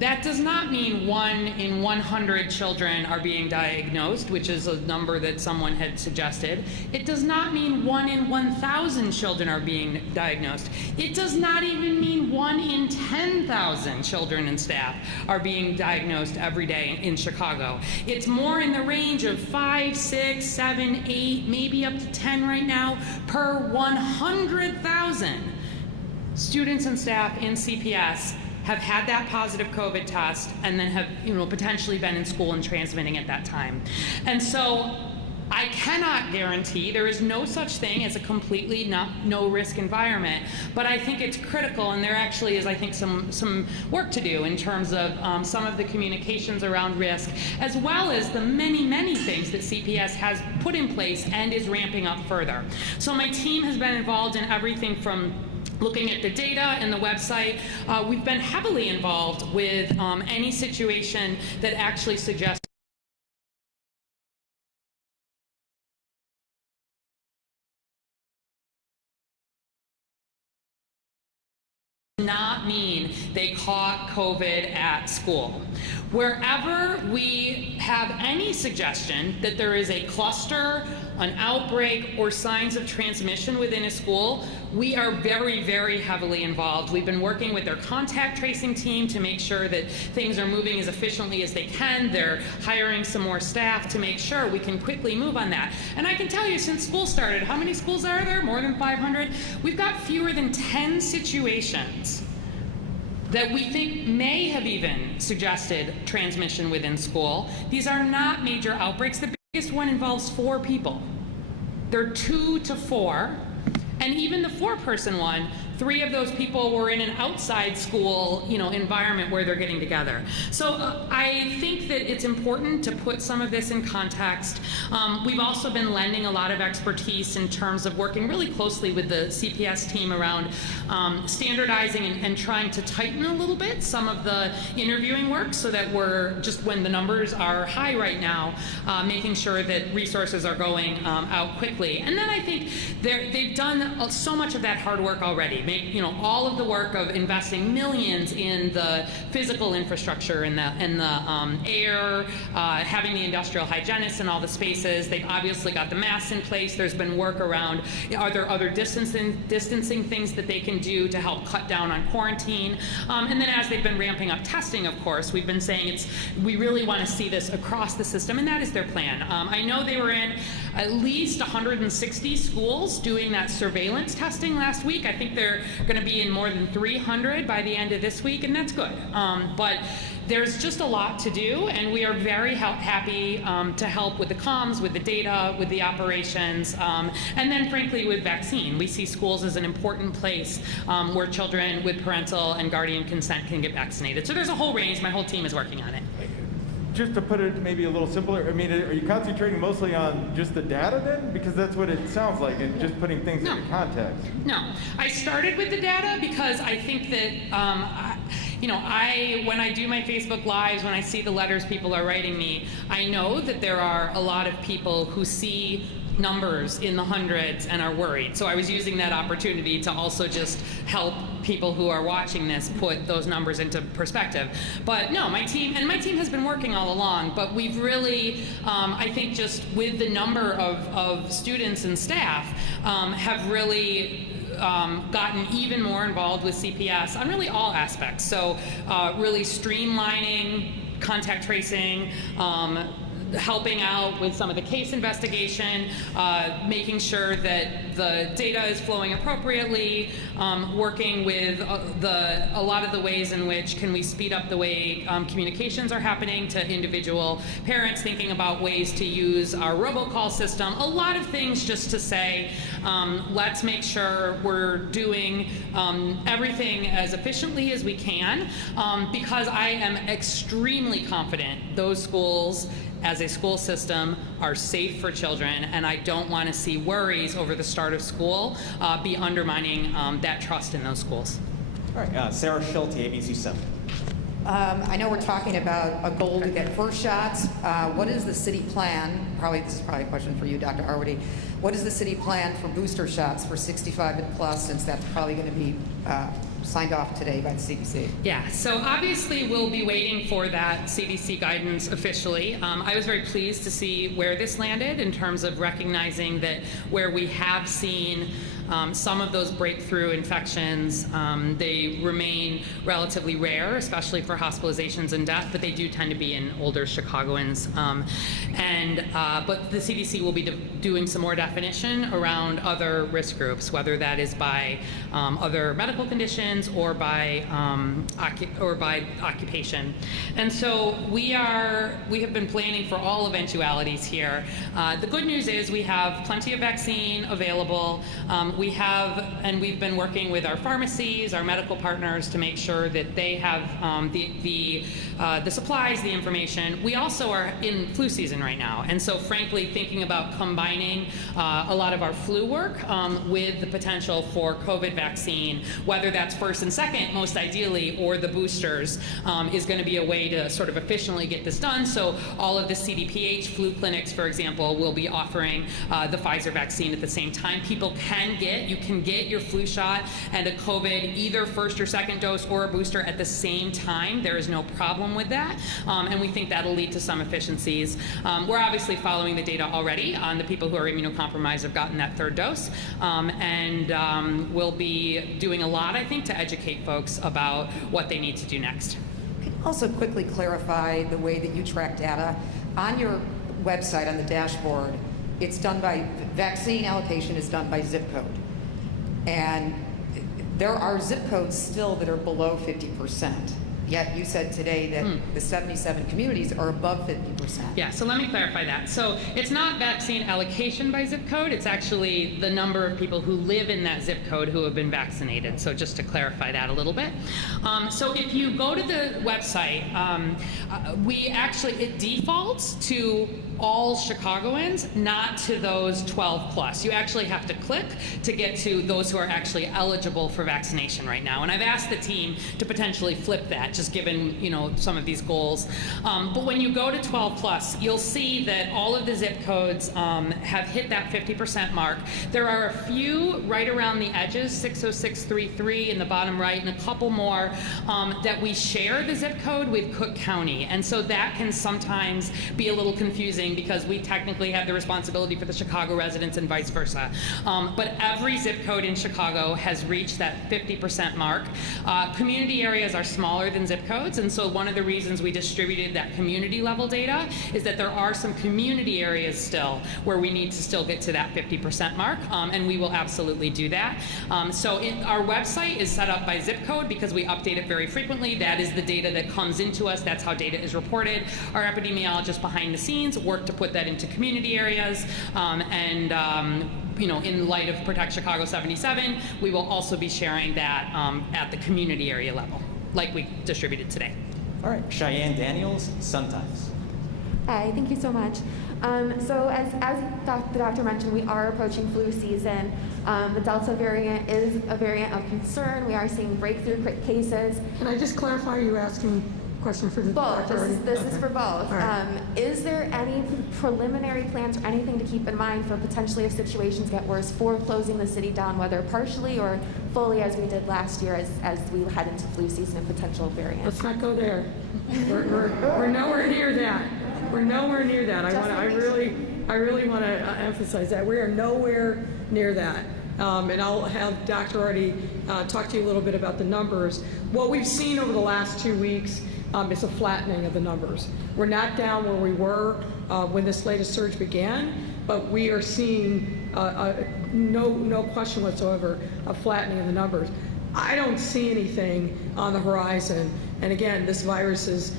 that does not mean 1 in 100 children are being diagnosed, which is a number that someone had suggested. It does not mean 1 in 1,000 children are being diagnosed. It does not even mean 1 in 10,000 children and staff are being diagnosed every day in Chicago. It's more in the range of 5, 6, 7, 8, maybe up to 10 right now per 100,000. students and staff in CPS have had that positive COVID test and then have, potentially been in school and transmitting at that time. And so I cannot guarantee, there is no such thing as a completely no risk environment, but I think it's critical, and there actually is, I think, some work to do in terms of some of the communications around risk, as well as the many things that CPS has put in place and is ramping up further. So my team has been involved in everything from looking at the data and the website. We've been heavily involved with any situation that actually suggests not mean they caught COVID at school. Wherever we have any suggestion that there is a cluster, an outbreak, or signs of transmission within a school, we are very heavily involved. We've been working with their contact tracing team to make sure that things are moving as efficiently as they can. They're hiring some more staff to make sure we can quickly move on that. And I can tell you, since school started, how many schools are there? More than 500? We've got fewer than 10 situations that we think may have even suggested transmission within school. These are not major outbreaks. The biggest one involves 4 people. They're 2 to 4. And even the 4-person one, 3 of those people were in an outside school, environment where they're getting together. So I think that it's important to put some of this in context. We've also been lending a lot of expertise in terms of working really closely with the CPS team around standardizing and trying to tighten a little bit some of the interviewing work, so that we're just, when the numbers are high right now, making sure that resources are going out quickly. And then I think they've done so much of that hard work already. All of the work of investing millions in the physical infrastructure and the air, having the industrial hygienists in all the spaces. They've obviously got the masks in place. There's been work around, are there other distancing things that they can do to help cut down on quarantine? And then as they've been ramping up testing, of course, we've been saying we really want to see this across the system, and that is their plan. I know they were in at least 160 schools doing that surveillance testing last week. I think they're going to be in more than 300 by the end of this week, and that's good. But there's just a lot to do, and we are very happy to help with the comms, with the data, with the operations, and then frankly with vaccine. We see schools as an important place where children with parental and guardian consent can get vaccinated. So there's a whole range. My whole team is working on it. Just to put it maybe a little simpler, I mean, are you concentrating mostly on just the data then? Because that's what it sounds like, and just putting things into context. No, I started with the data because I think that, when I do my Facebook Lives, when I see the letters people are writing me, I know that there are a lot of people who see numbers in the hundreds and are worried. So I was using that opportunity to also just help people who are watching this put those numbers into perspective. But no, my team has been working all along, but we've really, I think just with the number of students and staff, have really gotten even more involved with CPS on really all aspects. So really streamlining contact tracing, helping out with some of the case investigation, making sure that the data is flowing appropriately, working with a lot of the ways in which can we speed up the way communications are happening to individual parents, thinking about ways to use our robocall system, a lot of things just to say, let's make sure we're doing everything as efficiently as we can, because I am extremely confident those schools as a school system are safe for children, and I don't want to see worries over the start of school be undermining that trust in those schools. All right, Sarah Schulte, ABC 7. I know we're talking about a goal to get first shots. What is the city plan? This is probably a question for you, Dr. Arwady. What is the city plan for booster shots for 65 and plus, since that's probably going to be signed off today by the CDC? Yeah, so obviously we'll be waiting for that CDC guidance officially. I was very pleased to see where this landed in terms of recognizing that where we have seen some of those breakthrough infections, they remain relatively rare, especially for hospitalizations and death, but they do tend to be in older Chicagoans. But the CDC will be doing some more definition around other risk groups, whether that is by other medical conditions or by occupation. And so we have been planning for all eventualities here. The good news is we have plenty of vaccine available. We've been working with our pharmacies, our medical partners, to make sure that they have the supplies, the information. We also are in flu season right now, and so frankly, thinking about combining a lot of our flu work with the potential for COVID vaccine, whether that's first and second, most ideally, or the boosters, is going to be a way to sort of efficiently get this done. So all of the CDPH flu clinics, for example, will be offering the Pfizer vaccine at the same time. You can get your flu shot and a COVID either first or second dose or a booster at the same time. There is no problem with that, and we think that'll lead to some efficiencies. We're obviously following the data already on the people who are immunocompromised have gotten that third dose, and we'll be doing a lot, I think, to educate folks about what they need to do next. Could you also quickly clarify the way that you track data? On your website, on the dashboard, it's done by, vaccine allocation is done by zip code. And there are zip codes still that are below 50%. Yet you said today that the 77 communities are above 50%. Yeah, so let me clarify that. So it's not vaccine allocation by zip code, it's actually the number of people who live in that zip code who have been vaccinated. So just to clarify that a little bit. So if you go to the website, it defaults to all Chicagoans, not to those 12 plus. You actually have to click to get to those who are actually eligible for vaccination right now. And I've asked the team to potentially flip that, just given some of these goals. But when you go to 12 plus, you'll see that all of the zip codes have hit that 50% mark. There are a few right around the edges, 60633 in the bottom right, and a couple more that we share the zip code with Cook County. And so that can sometimes be a little confusing because we technically have the responsibility for the Chicago residents and vice versa. But every zip code in Chicago has reached that 50% mark. Community areas are smaller than zip codes, and so one of the reasons we distributed that community level data is that there are some community areas still where we need to still get to that 50% mark, and we will absolutely do that. Our website is set up by zip code because we update it very frequently. That is the data that comes into us. That's how data is reported. Our epidemiologists behind the scenes work to put that into community areas, in light of Protect Chicago 77, we will also be sharing that at the community area level, like we distributed today. All right, Cheyenne Daniels, Sun Times. Hi, thank you so much. So as the doctor mentioned, we are approaching flu season. The Delta variant is a variant of concern. We are seeing breakthrough cases. Can I just clarify, are you asking a question for the both? doctor? This is for both. Right. Is there any preliminary plans or anything to keep in mind for potentially if situations get worse for closing the city down, whether partially or fully as we did last year as we head into flu season and potential variants? Let's not go there. We're nowhere near that. We're nowhere near that. I really want to emphasize that. We are nowhere near that. And I'll have Dr. already talk to you a little bit about the numbers. What we've seen over the last 2 weeks is a flattening of the numbers. We're not down where we were when this latest surge began, but we are seeing no question whatsoever a flattening of the numbers. I don't see anything on the horizon. And again, this virus is,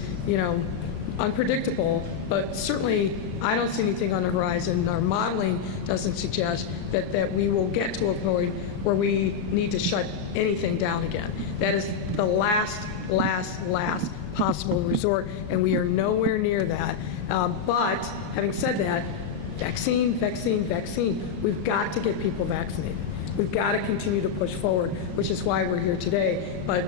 unpredictable, but certainly I don't see anything on the horizon. Our modeling doesn't suggest that we will get to a point where we need to shut anything down again. That is the last possible resort, and we are nowhere near that. But having said that, vaccine. We've got to get people vaccinated. We've got to continue to push forward, which is why we're here today. But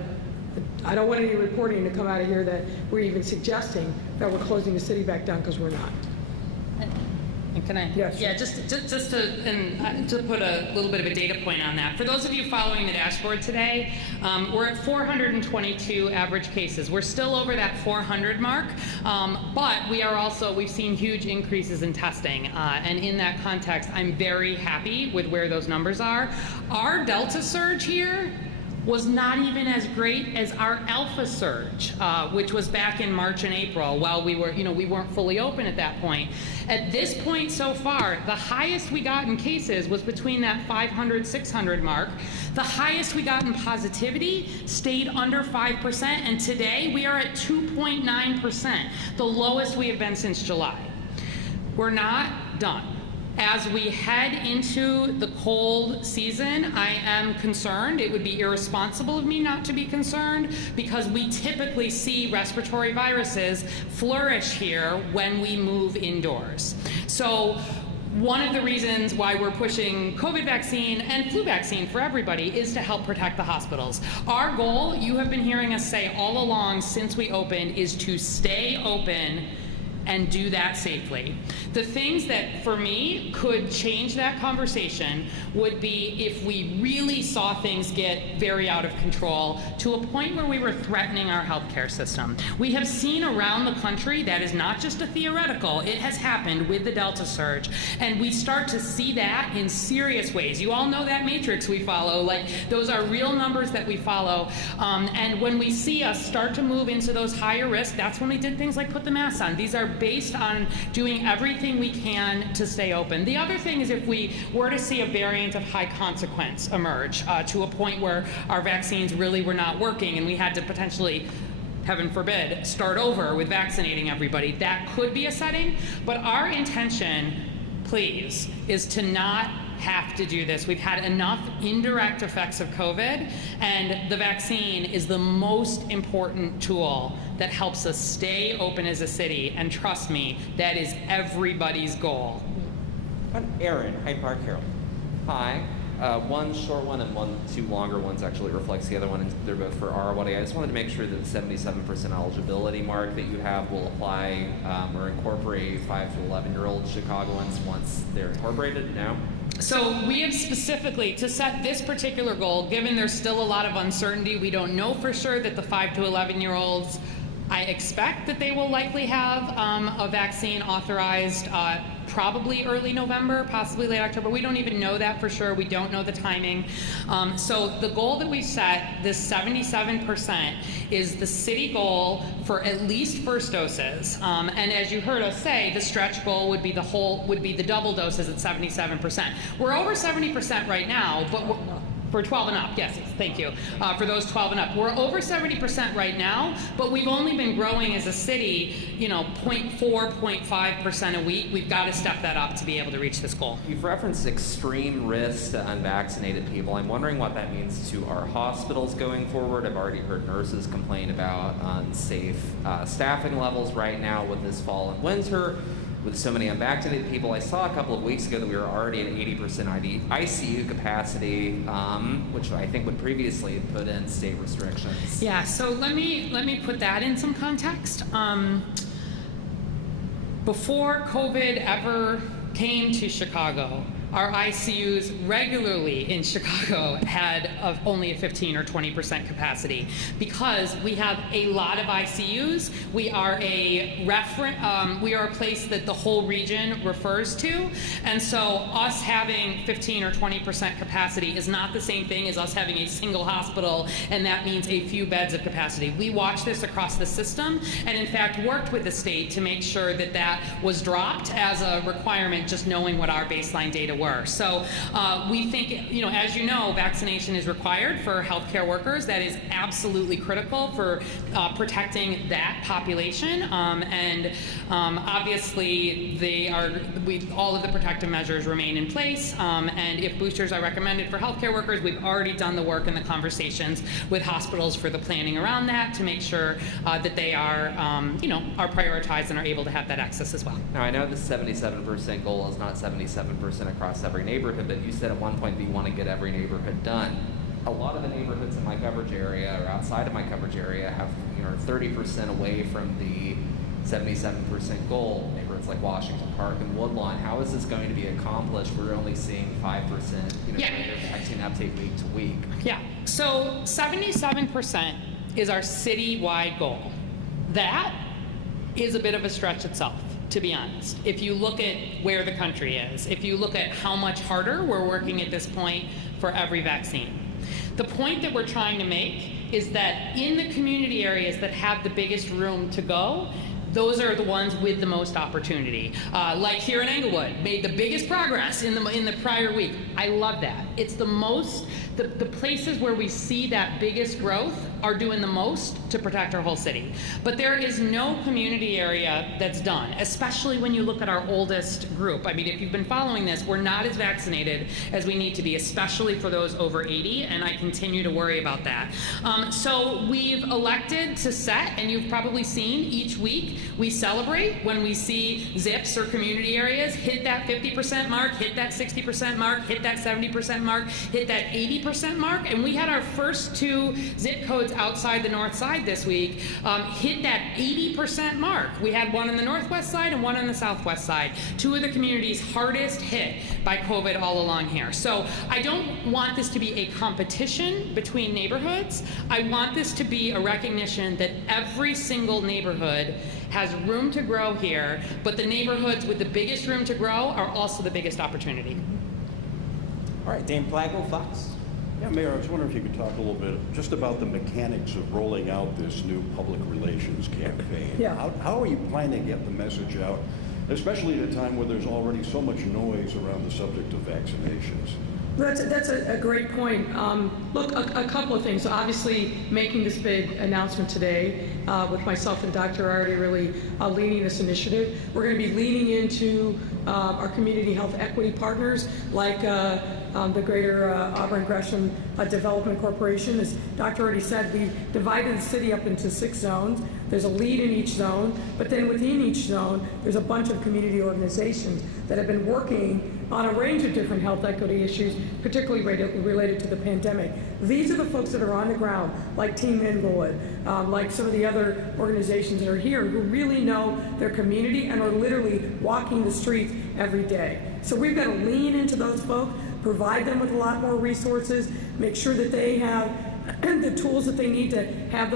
I don't want any reporting to come out of here that we're even suggesting that we're closing the city back down, because we're not. And can I? Yes. Yeah, just to put a little bit of a data point on that. For those of you following the dashboard today, we're at 422 average cases. We're still over that 400 mark, but we've seen huge increases in testing. And in that context, I'm very happy with where those numbers are. Our Delta surge here was not even as great as our Alpha surge, which was back in March and April while we weren't fully open at that point. At this point so far, the highest we got in cases was between that 500, 600 mark. The highest we got in positivity stayed under 5%, and today we are at 2.9%, the lowest we have been since July. We're not done. As we head into the cold season, I am concerned. It would be irresponsible of me not to be concerned because we typically see respiratory viruses flourish here when we move indoors. So one of the reasons why we're pushing COVID vaccine and flu vaccine for everybody is to help protect the hospitals. Our goal, you have been hearing us say all along since we opened, is to stay open and do that safely. The things that, for me, could change that conversation would be if we really saw things get very out of control to a point where we were threatening our healthcare system. We have seen around the country that is not just a theoretical, it has happened with the Delta surge, and we start to see that in serious ways. You all know that matrix we follow, like those are real numbers that we follow, and when we see us start to move into those higher risk, that's when we did things like put the masks on. These are based on doing everything we can to stay open. The other thing is if we were to see a variant of high consequence emerge to a point where our vaccines really were not working and we had to potentially, heaven forbid, start over with vaccinating everybody, that could be a setting. But our intention, please, is to not have to do this. We've had enough indirect effects of COVID, and the vaccine is the most important tool that helps us stay open as a city, and trust me, that is everybody's goal. Aaron, Hyde Park Herald. Hi. One short one and two longer ones actually reflects the other one, and they're both for R1A. I just wanted to make sure that the 77% eligibility mark that you have will apply or incorporate 5 to 11-year-old Chicagoans once they're incorporated. No? So we have specifically, to set this particular goal, given there's still a lot of uncertainty, we don't know for sure that the 5 to 11-year-olds, I expect that they will likely have a vaccine authorized probably early November, possibly late October. We don't even know that for sure. We don't know the timing. So the goal that we've set, this 77%, is the city goal for at least first doses. And as you heard us say, the stretch goal would be the double doses at 77%. We're over 70% right now, but for 12 and up, yes, thank you. For those 12 and up. We're over 70% right now, but we've only been growing as a city, 0.4, 0.5% a week. We've got to step that up to be able to reach this goal. You've referenced extreme risk to unvaccinated people. I'm wondering what that means to our hospitals going forward. I've already heard nurses complain about unsafe staffing levels right now with this fall and winter. With so many unvaccinated people, I saw a couple of weeks ago that we were already at 80% ICU capacity, which I think would previously have put in state restrictions. Yeah, so let me put that in some context. Before COVID ever came to Chicago, our ICUs regularly in Chicago had only a 15 or 20% capacity because we have a lot of ICUs. We are a place that the whole region refers to, and so us having 15 or 20% capacity is not the same thing as us having a single hospital, and that means a few beds of capacity. We watched this across the system, and in fact worked with the state to make sure that that was dropped as a requirement, just knowing what our baseline data were. So we think, as you know, vaccination is required for healthcare workers. That is absolutely critical for protecting that population. And obviously, all of the protective measures remain in place. And if boosters are recommended for healthcare workers, we've already done the work and the conversations with hospitals for the planning around that to make sure that they are prioritized and are able to have that access as well. Now, I know the 77% goal is not 77% across every neighborhood, but you said at one point that you want to get every neighborhood done. A lot of the neighborhoods in my coverage area or outside of my coverage area have 30% away from the 77% goal, neighborhoods like Washington Park and Woodlawn. How is this going to be accomplished? We're only seeing 5% greater vaccine uptake week to week. Yeah, so 77% is our citywide goal. That is a bit of a stretch itself, to be honest. If you look at where the country is, if you look at how much harder we're working at this point for every vaccine. The point that we're trying to make is that in the community areas that have the biggest room to go, those are the ones with the most opportunity. Like here in Englewood, made the biggest progress in the prior week. I love that. It's the most, the places where we see that biggest growth are doing the most to protect our whole city. But there is no community area that's done, especially when you look at our oldest group. I mean, if you've been following this, we're not as vaccinated as we need to be, especially for those over 80, and I continue to worry about that. So we've elected to set, and you've probably seen each week, we celebrate when we see zips or community areas hit that 50% mark, hit that 60% mark, hit that 70% mark, hit that 80% mark, and we had our first 2 zip codes outside the north side this week hit that 80% mark. We had one on the northwest side and one on the southwest side. 2 of the communities hardest hit by COVID all along here. So I don't want this to be a competition between neighborhoods. I want this to be a recognition that every single neighborhood has room to grow here, but the neighborhoods with the biggest room to grow are also the biggest opportunity. All right, Dane Plago, Fox. Yeah, Mayor, I was wondering if you could talk a little bit just about the mechanics of rolling out this new public relations campaign. Yeah. How are you planning to get the message out, especially at a time where there's already so much noise around the subject of vaccinations? That's a great point. Look, a couple of things. Obviously, making this big announcement today with myself and Dr. Artie really leading this initiative. We're going to be leaning into our community health equity partners like the Greater Auburn Gresham Development Corporation. As Dr. Artie said, we've divided the city up into 6 zones. There's a lead in each zone, but then within each zone, there's a bunch of community organizations that have been working on a range of different health equity issues, particularly related to the pandemic. These are the folks that are on the ground, like Team Inglewood, like some of the other organizations that are here who really know their community and are literally walking the streets every day. So we've got to lean into those folks, provide them with a lot more resources, make sure that they have the tools that they need to have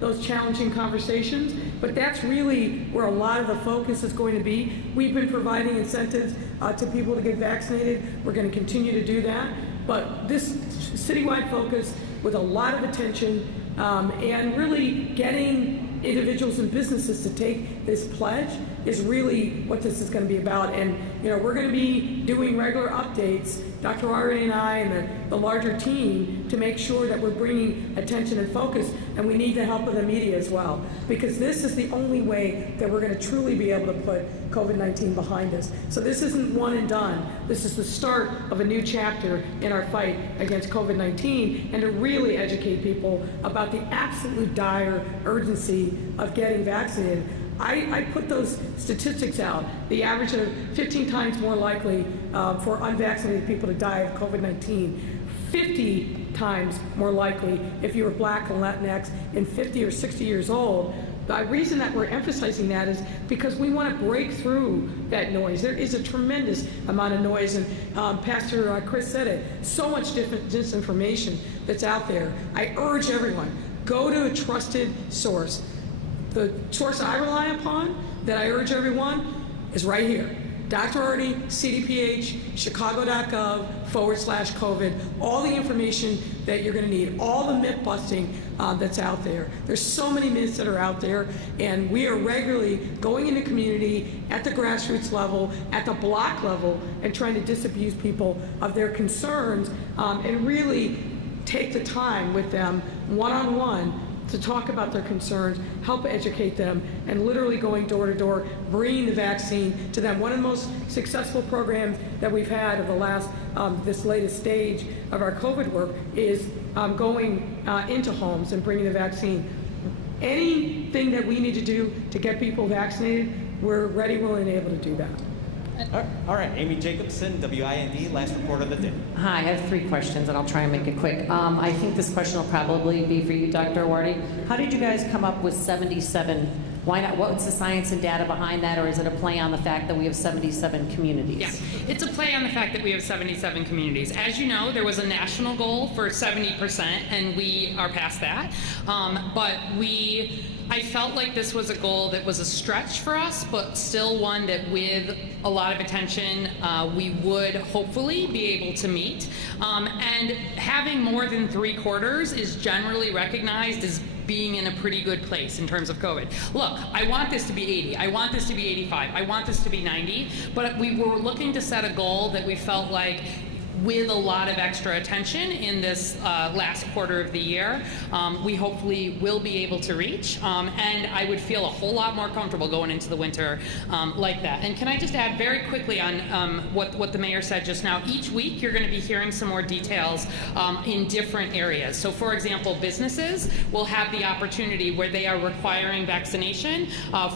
those challenging conversations. But that's really where a lot of the focus is going to be. We've been providing incentives to people to get vaccinated. We're going to continue to do that. But this citywide focus with a lot of attention and really getting individuals and businesses to take this pledge is really what this is going to be about. And we're going to be doing regular updates, Dr. Artie and I and the larger team, to make sure that we're bringing attention and focus, and we need the help of the media as well, because this is the only way that we're going to truly be able to put COVID-19 behind us. So this isn't one and done. This is the start of a new chapter in our fight against COVID-19, and to really educate people about the absolute dire urgency of getting vaccinated. I put those statistics out. The average of 15 times more likely for unvaccinated people to die of COVID-19, 50 times more likely if you were Black and Latinx and 50 or 60 years old. The reason that we're emphasizing that is because we want to break through that noise. There is a tremendous amount of noise, and Pastor Chris said it, so much different disinformation that's out there. I urge everyone, go to a trusted source. The source I rely upon, that I urge everyone, is right here. Dr. Artie, CDPH, chicago.gov/COVID, all the information that you're going to need, all the myth busting that's out there. There's so many myths that are out there, and we are regularly going into community at the grassroots level, at the block level, and trying to disabuse people of their concerns and really take the time with them one-on-one to talk about their concerns, help educate them, and literally going door to door, bringing the vaccine to them. One of the most successful programs that we've had of the last, this latest stage of our COVID work is going into homes and bringing the vaccine. Anything that we need to do to get people vaccinated, we're ready, willing, and able to do that. All right, Amy Jacobson, WIND, last report of the day. Hi, I have 3 questions, and I'll try and make it quick. I think this question will probably be for you, Dr. Wardy. How did you guys come up with 77 Why not? What's the science and data behind that, or is it a play on the fact that we have 77 communities? Yeah, it's a play on the fact that we have 77 communities. As you know, there was a national goal for 70%, and we are past that. But I felt like this was a goal that was a stretch for us, but still one that with a lot of attention, we would hopefully be able to meet. And having more than 3/4 is generally recognized as being in a pretty good place in terms of COVID. Look, I want this to be 80. I want this to be 85. I want this to be 90. But we were looking to set a goal that we felt like, with a lot of extra attention in this last quarter of the year, we hopefully will be able to reach. And I would feel a whole lot more comfortable going into the winter like that. And can I just add very quickly on what the mayor said just now? Each week you're going to be hearing some more details in different areas. So for example, businesses will have the opportunity where they are requiring vaccination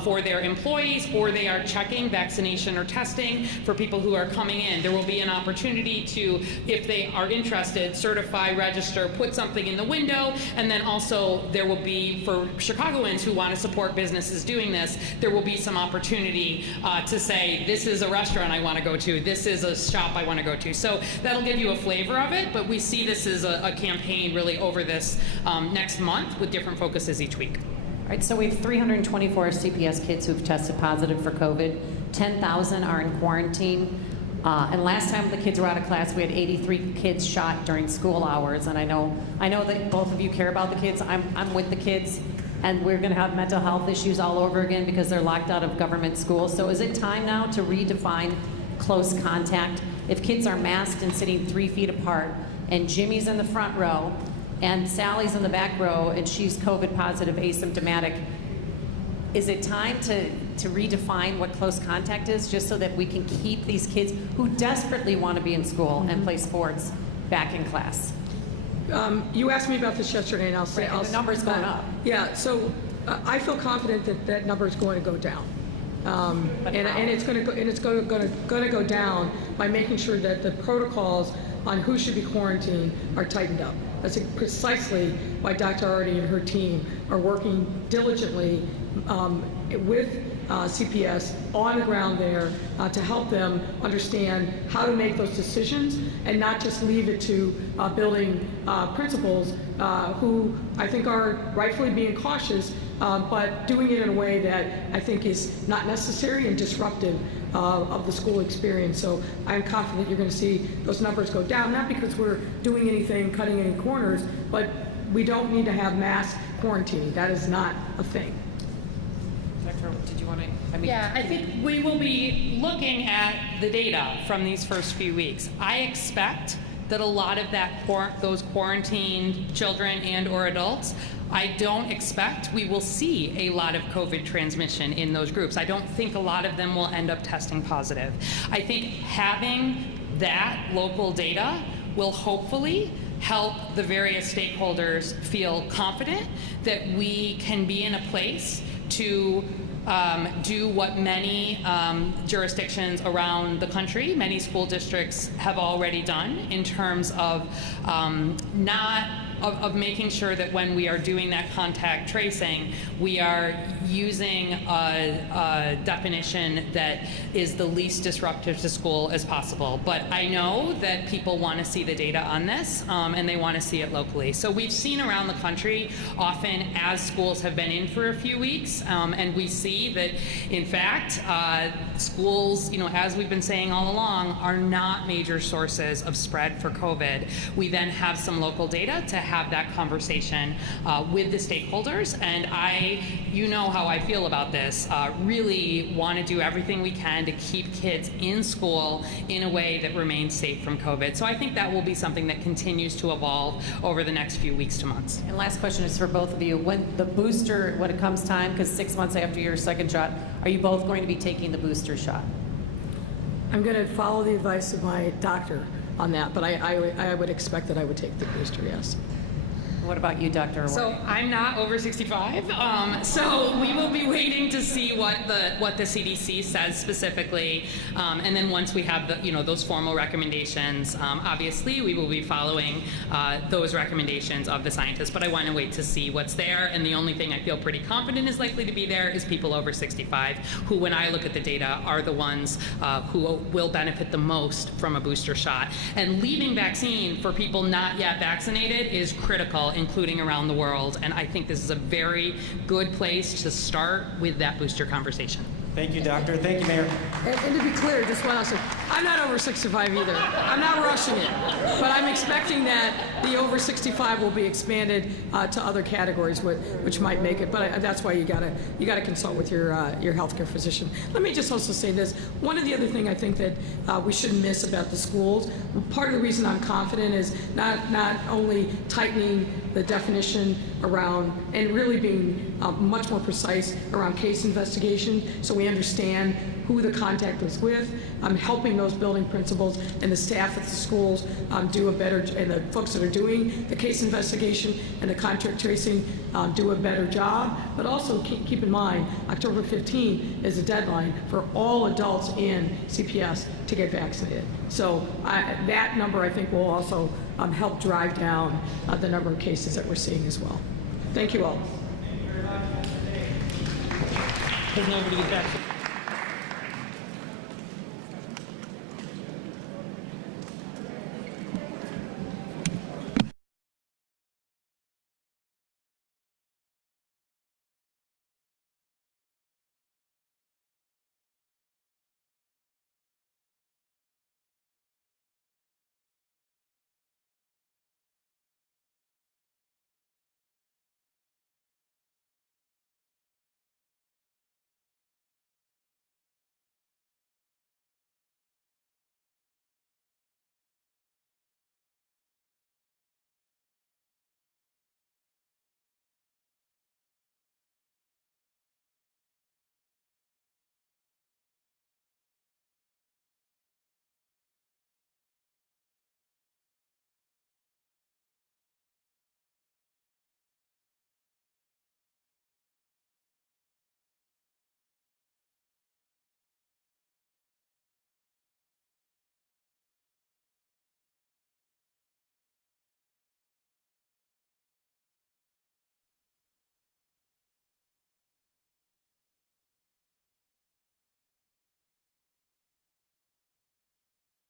for their employees, or they are checking vaccination or testing for people who are coming in. There will be an opportunity to, if they are interested, certify, register, put something in the window, and then also there will be, for Chicagoans who want to support businesses doing this, there will be some opportunity to say, this is a restaurant I want to go to, this is a shop I want to go to. So that'll give you a flavor of it, but we see this as a campaign really over this next month with different focuses each week. All right, so we have 324 CPS kids who've tested positive for COVID. 10,000 are in quarantine. And last time the kids were out of class, we had 83 kids shot during school hours. And I know that both of you care about the kids. I'm with the kids, and we're going to have mental health issues all over again because they're locked out of government schools. So is it time now to redefine close contact? If kids are masked and sitting 3 feet apart, and Jimmy's in the front row, and Sally's in the back row, and she's COVID positive, asymptomatic, is it time to redefine what close contact is, just so that we can keep these kids who desperately want to be in school and play sports back in class? You asked me about this yesterday, and I'll say, the number's going up. Yeah, so I feel confident that that number is going to go down. And it's going to go down by making sure that the protocols on who should be quarantined are tightened up. That's precisely why Dr. Arty and her team are working diligently with CPS on the ground there to help them understand how to make those decisions and not just leave it to building principals who I think are rightfully being cautious, but doing it in a way that I think is not necessary and disruptive of the school experience. So I'm confident you're going to see those numbers go down, not because we're doing anything, cutting any corners, but we don't need to have mass quarantining. That is not a thing. Did you want to? Yeah, I think we will be looking at the data from these first few weeks. I expect that a lot of those quarantined children and or adults, I don't expect we will see a lot of COVID transmission in those groups. I don't think a lot of them will end up testing positive. I think having that local data will hopefully help the various stakeholders feel confident that we can be in a place to do what many jurisdictions around the country, many school districts have already done in terms of of making sure that when we are doing that contact tracing, we are using a definition that is the least disruptive to school as possible. But I know that people want to see the data on this, and they want to see it locally. So we've seen around the country, often as schools have been in for a few weeks, and we see that, in fact, schools, as we've been saying all along, are not major sources of spread for COVID. We then have some local data to have that conversation with the stakeholders, and you know how I feel about this, really want to do everything we can to keep kids in school in a way that remains safe from COVID. So I think that will be something that continues to evolve over the next few weeks to months. And last question is for both of you. When the booster, when it comes time, because 6 months after your second shot, are you both going to be taking the booster shot? I'm going to follow the advice of my doctor on that, but I would expect that I would take the booster, yes. What about you, Dr. Award? So I'm not over 65, so we will be waiting to see what the CDC says specifically, and then once we have those formal recommendations, obviously we will be following those recommendations of the scientists. But I want to wait to see what's there, and the only thing I feel pretty confident is likely to be there is people over 65, who, when I look at the data, are the ones who will benefit the most from a booster shot. And leaving vaccine for people not yet vaccinated is critical, including around the world, and I think this is a very good place to start with that booster conversation. Thank you, Doctor. Thank you, Mayor. And to be clear, just one last thing, I'm not over 65 either. I'm not rushing it, but I'm expecting that the over 65 will be expanded to other categories, which might make it. But that's why you gotta consult with your healthcare physician. Let me just also say this. One of the other thing I think that we shouldn't miss about the schools. Part of the reason I'm confident is not only tightening the definition around and really being much more precise around case investigation, so we understand who the contact was with, helping those building principals and the staff at the schools do a better, and the folks that are doing the case investigation and the contact tracing do a better job. But also keep in mind, October 15 is a deadline for all adults in CPS to get vaccinated. So that number, I think, will also help drive down the number of cases that we're seeing as well. Thank you all. There's nobody to get back to.